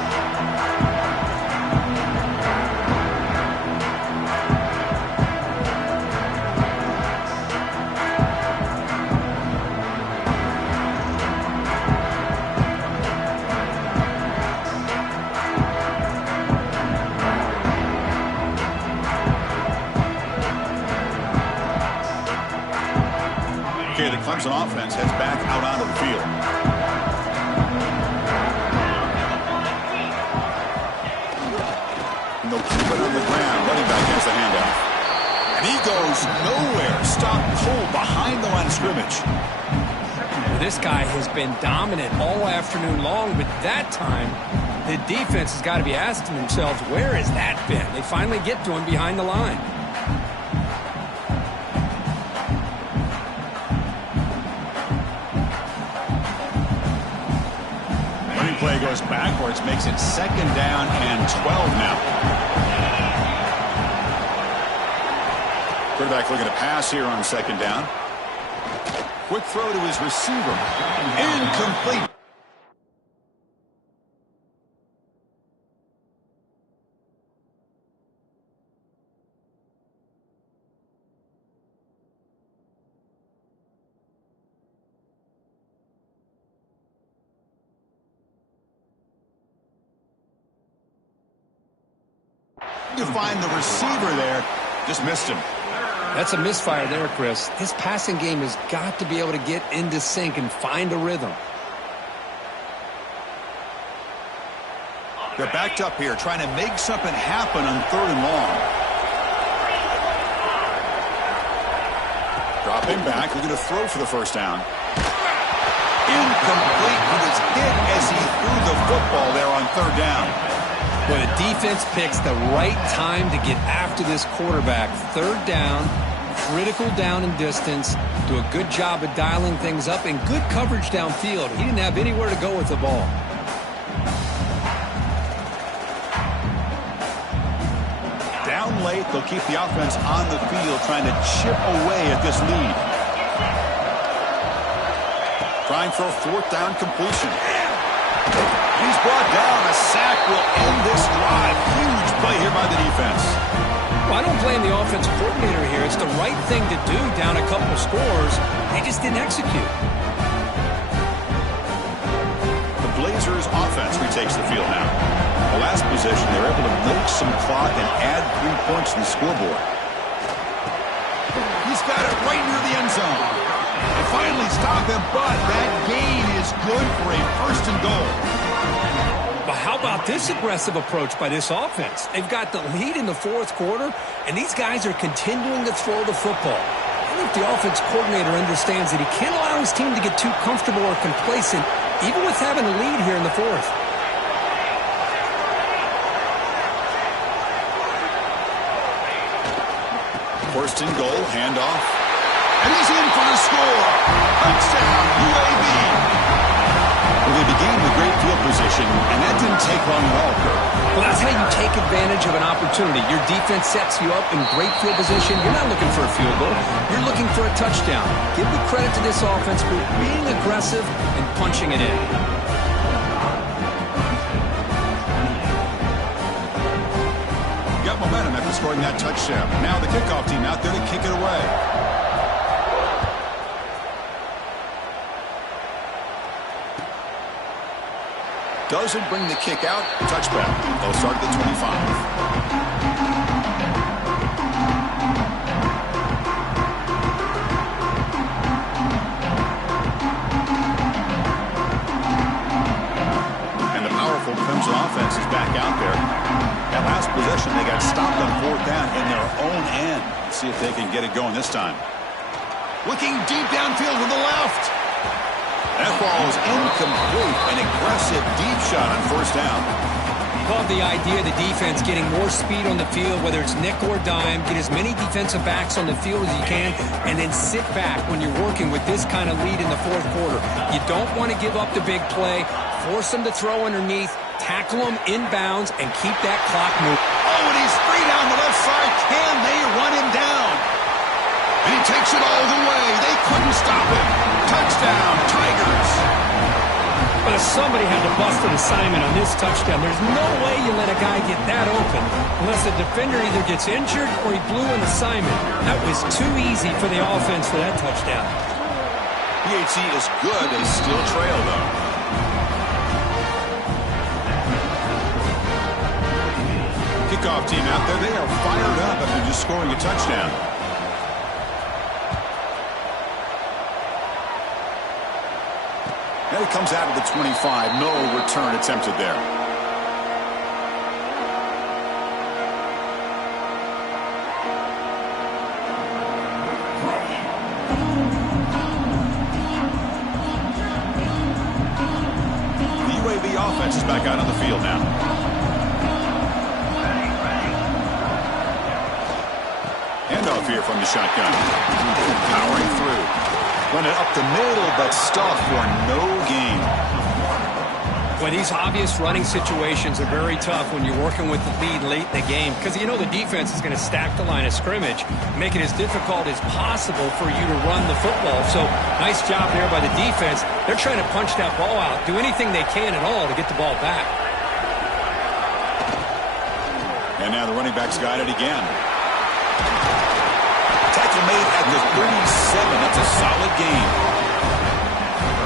goes nowhere. Stop cold behind the line of scrimmage. This guy has been dominant all afternoon long, but that time, the defense has got to be asking themselves, where has that been? They finally get to him behind the line. Running play goes backwards, makes it 2nd down and 12 now. Quarterback looking to pass here on 2nd down. Quick throw to his receiver. Incomplete. To find the receiver there, just missed him. That's a misfire there, Chris. This passing game has got to be able to get into sync and find a rhythm. They're backed up here, trying to make something happen on 3rd and long. Dropping back, looking to throw for the 1st down. Incomplete. He was hit as he threw the football there on 3rd down. Well, the defense picks the right time to get after this quarterback. 3rd down, critical down and distance. Do a good job of dialing things up and good coverage downfield. He didn't have anywhere to go with the ball. Down late, they'll keep the offense on the field, trying to chip away at this lead. Trying for a 4th down completion. He's brought down. A sack will end this drive. Huge play here by the defense. Well, I don't blame the offensive coordinator here. It's the right thing to do down a couple of scores. They just didn't execute. The Blazers offense retakes the field now. The last possession, they were able to milk some clock and add 3 points to the scoreboard. He's got it right near the end zone. They finally stop him, but that gain is good for a 1st and goal. But how about this aggressive approach by this offense? They've got the lead in the 4th quarter, and these guys are continuing to throw the football. I think the offense coordinator understands that he can't allow his team to get too comfortable or complacent, even with having a lead here in the 4th. First and goal, handoff. And he's in for the score. Touchdown, UAB. Well, they began with great field position, and that didn't take long at all, Kurt. Well, that's how you take advantage of an opportunity. Your defense sets you up in great field position. You're not looking for a field goal. You're looking for a touchdown. Give the credit to this offense for being aggressive and punching it in. Got momentum after scoring that touchdown. Now the kickoff team out there to kick it away. Doesn't bring the kick out. Touchback. They'll start at the 25. And the powerful Clemson offense is back out there. That last possession, they got stopped on 4th down in their own end. Let's see if they can get it going this time. Looking deep downfield with the left. That ball is incomplete. An aggressive deep shot on 1st down. Love the idea of the defense getting more speed on the field, whether it's nickel or dime. Get as many defensive backs on the field as you can, and then sit back when you're working with this kind of lead in the 4th quarter. You don't want to give up the big play. Force them to throw underneath. Tackle them inbounds and keep that clock moving. Oh, and he's free down the left side. Can they run him down? And he takes it all the way. They couldn't stop him. Touchdown, Tigers. But if somebody had to bust an assignment on this touchdown, there's no way you let a guy get that open unless the defender either gets injured or he blew an assignment. That was too easy for the offense for that touchdown. PHC is good. They still trail, though. Kickoff team out there. They are fired up after just scoring a touchdown. Now he comes out of the 25. No return attempted there. UAB offense is back out on the field now. Handoff here from the shotgun. Powering through. Run it up the middle, but stuffed for no gain. Well, these obvious running situations are very tough when you're working with the lead late in the game because you know the defense is going to stack the line of scrimmage, make it as difficult as possible for you to run the football. So nice job there by the defense. They're trying to punch that ball out, do anything they can at all to get the ball back. And now the running back's got it again. Tackle made at the 37. That's a solid gain.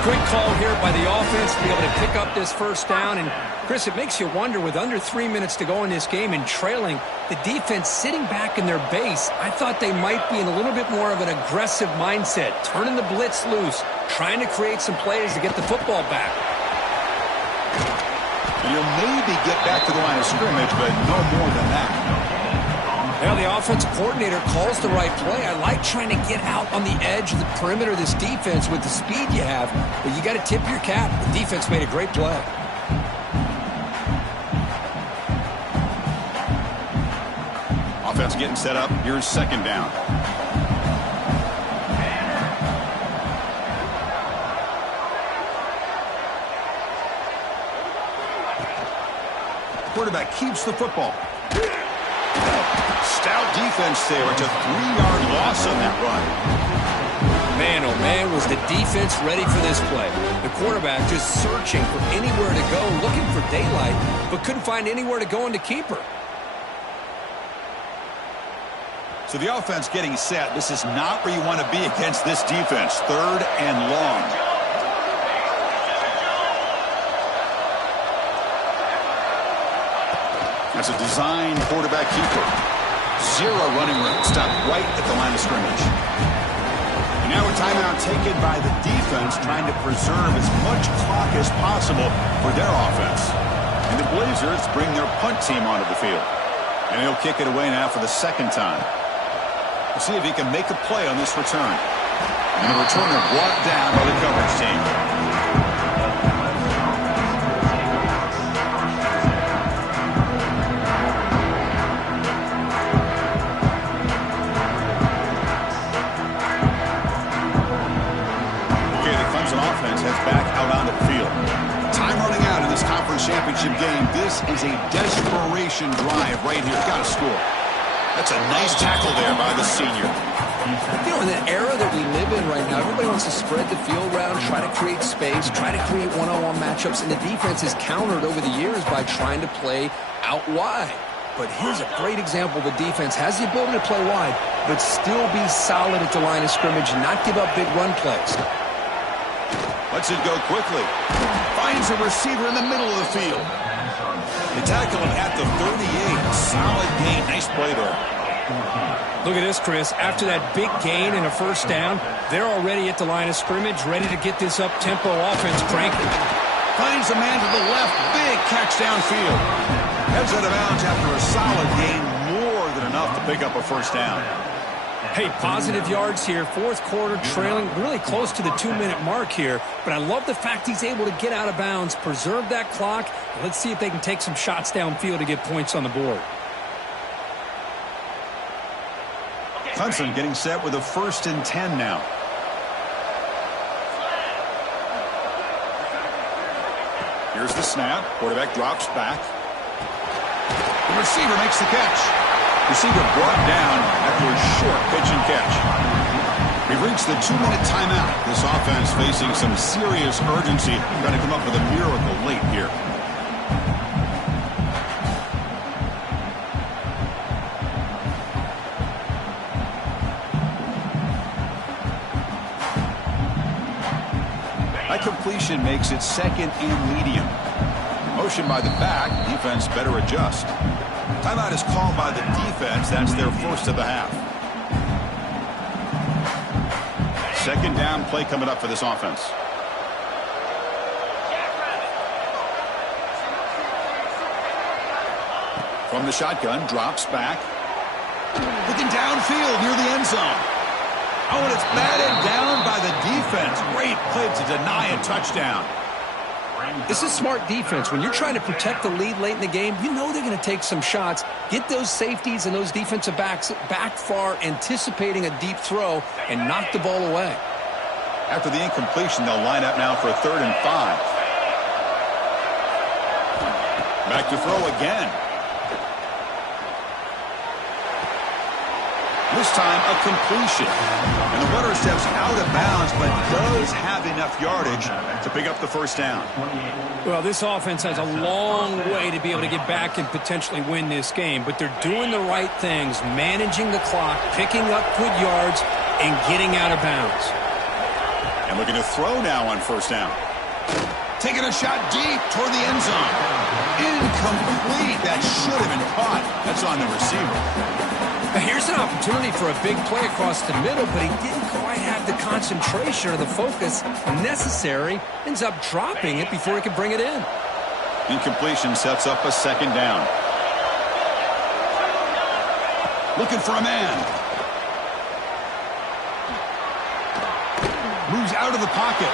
Good call here by the offense to be able to pick up this first down. And, Chris, it makes you wonder, with under 3 minutes to go in this game and trailing, the defense sitting back in their base, I thought they might be in a little bit more of an aggressive mindset, turning the blitz loose, trying to create some plays to get the football back. You'll maybe get back to the line of scrimmage, but no more than that. Now the offensive coordinator calls the right play. I like trying to get out on the edge of the perimeter of this defense with the speed you have, but you got to tip your cap. The defense made a great play. Offense getting set up. Here's second down. Quarterback keeps the football. Stout defense there. It's a 3-yard loss on that run. Man, oh man, was the defense ready for this play. The quarterback just searching for anywhere to go, looking for daylight, but couldn't find anywhere to go in the keeper. So the offense getting set. This is not where you want to be against this defense. 3rd and long. That's a design quarterback keeper. 0 running room. Stopped right at the line of scrimmage. And now a timeout taken by the defense, trying to preserve as much clock as possible for their offense. And the Blazers bring their punt team onto the field. And he'll kick it away now for the second time. We'll see if he can make a play on this return. And the returner brought down by the coverage team. Championship game. This is a desperation drive right here. Got to score. That's a nice tackle there by the senior. You know, in the era that we live in right now, everybody wants to spread the field around, try to create space, try to create one-on-one matchups, and the defense is countered over the years by trying to play out wide. But here's a great example. The defense has the ability to play wide, but still be solid at the line of scrimmage and not give up big run plays. Lets it go quickly. Finds a receiver in the middle of the field. They tackle him at the 38. Solid gain. Nice play there. Look at this, Chris. After that big gain and a first down, they're already at the line of scrimmage, ready to get this up-tempo offense cranking. Finds a man to the left. Big catch downfield. Heads out of bounds after a solid gain. More than enough to pick up a first down. Hey, positive yards here. 4th quarter, trailing really close to the 2-minute mark here. But I love the fact he's able to get out of bounds, preserve that clock. Let's see if they can take some shots downfield to get points on the board. Clemson getting set with a 1st and 10 now. Here's the snap. Quarterback drops back. The receiver makes the catch. Receiver brought down after a short pitch and catch. We've reached the 2-minute timeout. This offense facing some serious urgency. Trying to come up with a miracle late here. That completion makes it 2nd and medium. Motion by the back. Defense better adjust. Timeout is called by the defense. That's their first of the half. 2nd down play coming up for this offense. From the shotgun, drops back. Looking downfield near the end zone. Oh, and it's batted down by the defense. Great play to deny a touchdown. This is smart defense. When you're trying to protect the lead late in the game, you know they're going to take some shots, get those safeties and those defensive backs back far, anticipating a deep throw, and knock the ball away. After the incompletion, they'll line up now for a 3rd and 5. Back to throw again. This time, a completion. And the runner steps out of bounds, but does have enough yardage to pick up the first down. Well, this offense has a long way to be able to get back and potentially win this game, but they're doing the right things, managing the clock, picking up good yards, and getting out of bounds. And looking to throw now on 1st down. Taking a shot deep toward the end zone. Incomplete. That should have been caught. That's on the receiver. Here's an opportunity for a big play across the middle, but he didn't quite have the concentration or the focus necessary. Ends up dropping it before he could bring it in. Incompletion sets up a 2nd down. Looking for a man. Moves out of the pocket.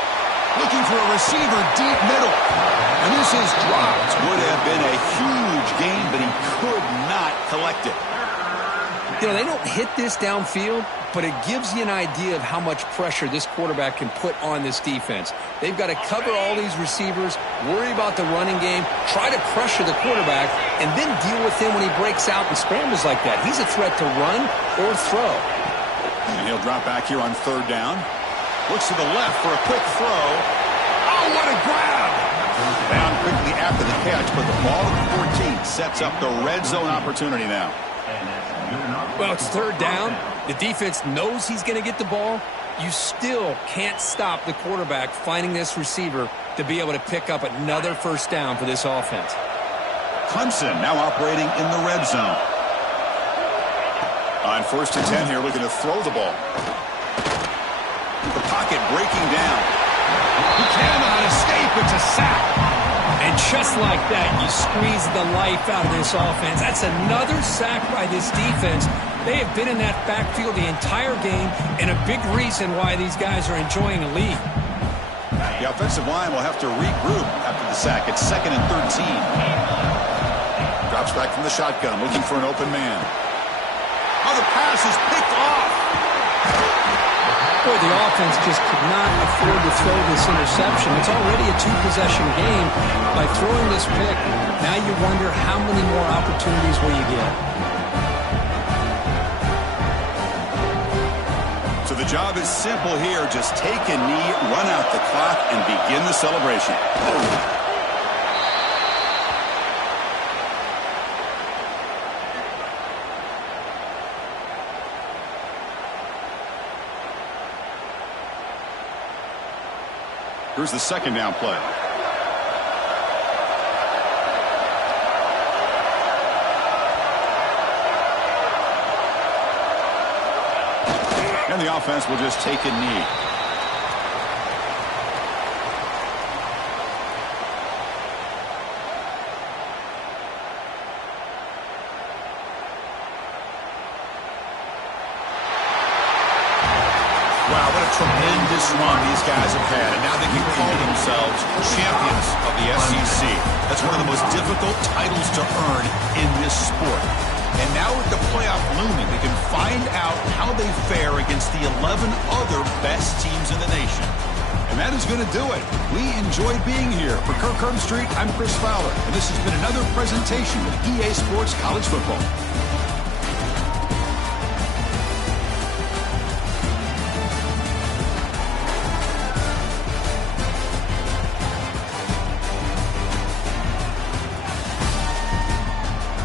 Looking for a receiver deep middle. And this is dropped. Would have been a huge gain, but he could not collect it. You know, they don't hit this downfield, but it gives you an idea of how much pressure this quarterback can put on this defense. They've got to cover all these receivers, worry about the running game, try to pressure the quarterback, and then deal with him when he breaks out and scrambles like that. He's a threat to run or throw. And he'll drop back here on 3rd down. Looks to the left for a quick throw. Oh, what a grab! Down quickly after the catch, but the ball at the 14 sets up the red zone opportunity now. Well, it's 3rd down. The defense knows he's going to get the ball. You still can't stop the quarterback finding this receiver to be able to pick up another 1st down for this offense. Clemson now operating in the red zone. On 1st and 10 here, looking to throw the ball. The pocket breaking down. He cannot escape. It's a sack. And just like that, you squeeze the life out of this offense. That's another sack by this defense. They have been in that backfield the entire game, and a big reason why these guys are enjoying a lead. The offensive line will have to regroup after the sack. It's 2nd and 13. Drops back from the shotgun, looking for an open man. Oh, the pass is picked off. Boy, the offense just could not afford to throw this interception. It's already a 2-possession game. By throwing this pick, now you wonder how many more opportunities will you get. So the job is simple here. Just take a knee, run out the clock, and begin the celebration. Here's the 2nd down play. And the offense will just take a knee. Wow, what a tremendous run these guys have had, and now they can call themselves champions of the SEC. That's one of the most difficult titles to earn in this sport. And now with the playoff looming, they can find out how they fare against the 11 other best teams in the nation. And that is going to do it. We enjoyed being here. For Kirk Street, I'm Chris Fowler, and this has been another presentation of EA Sports College Football.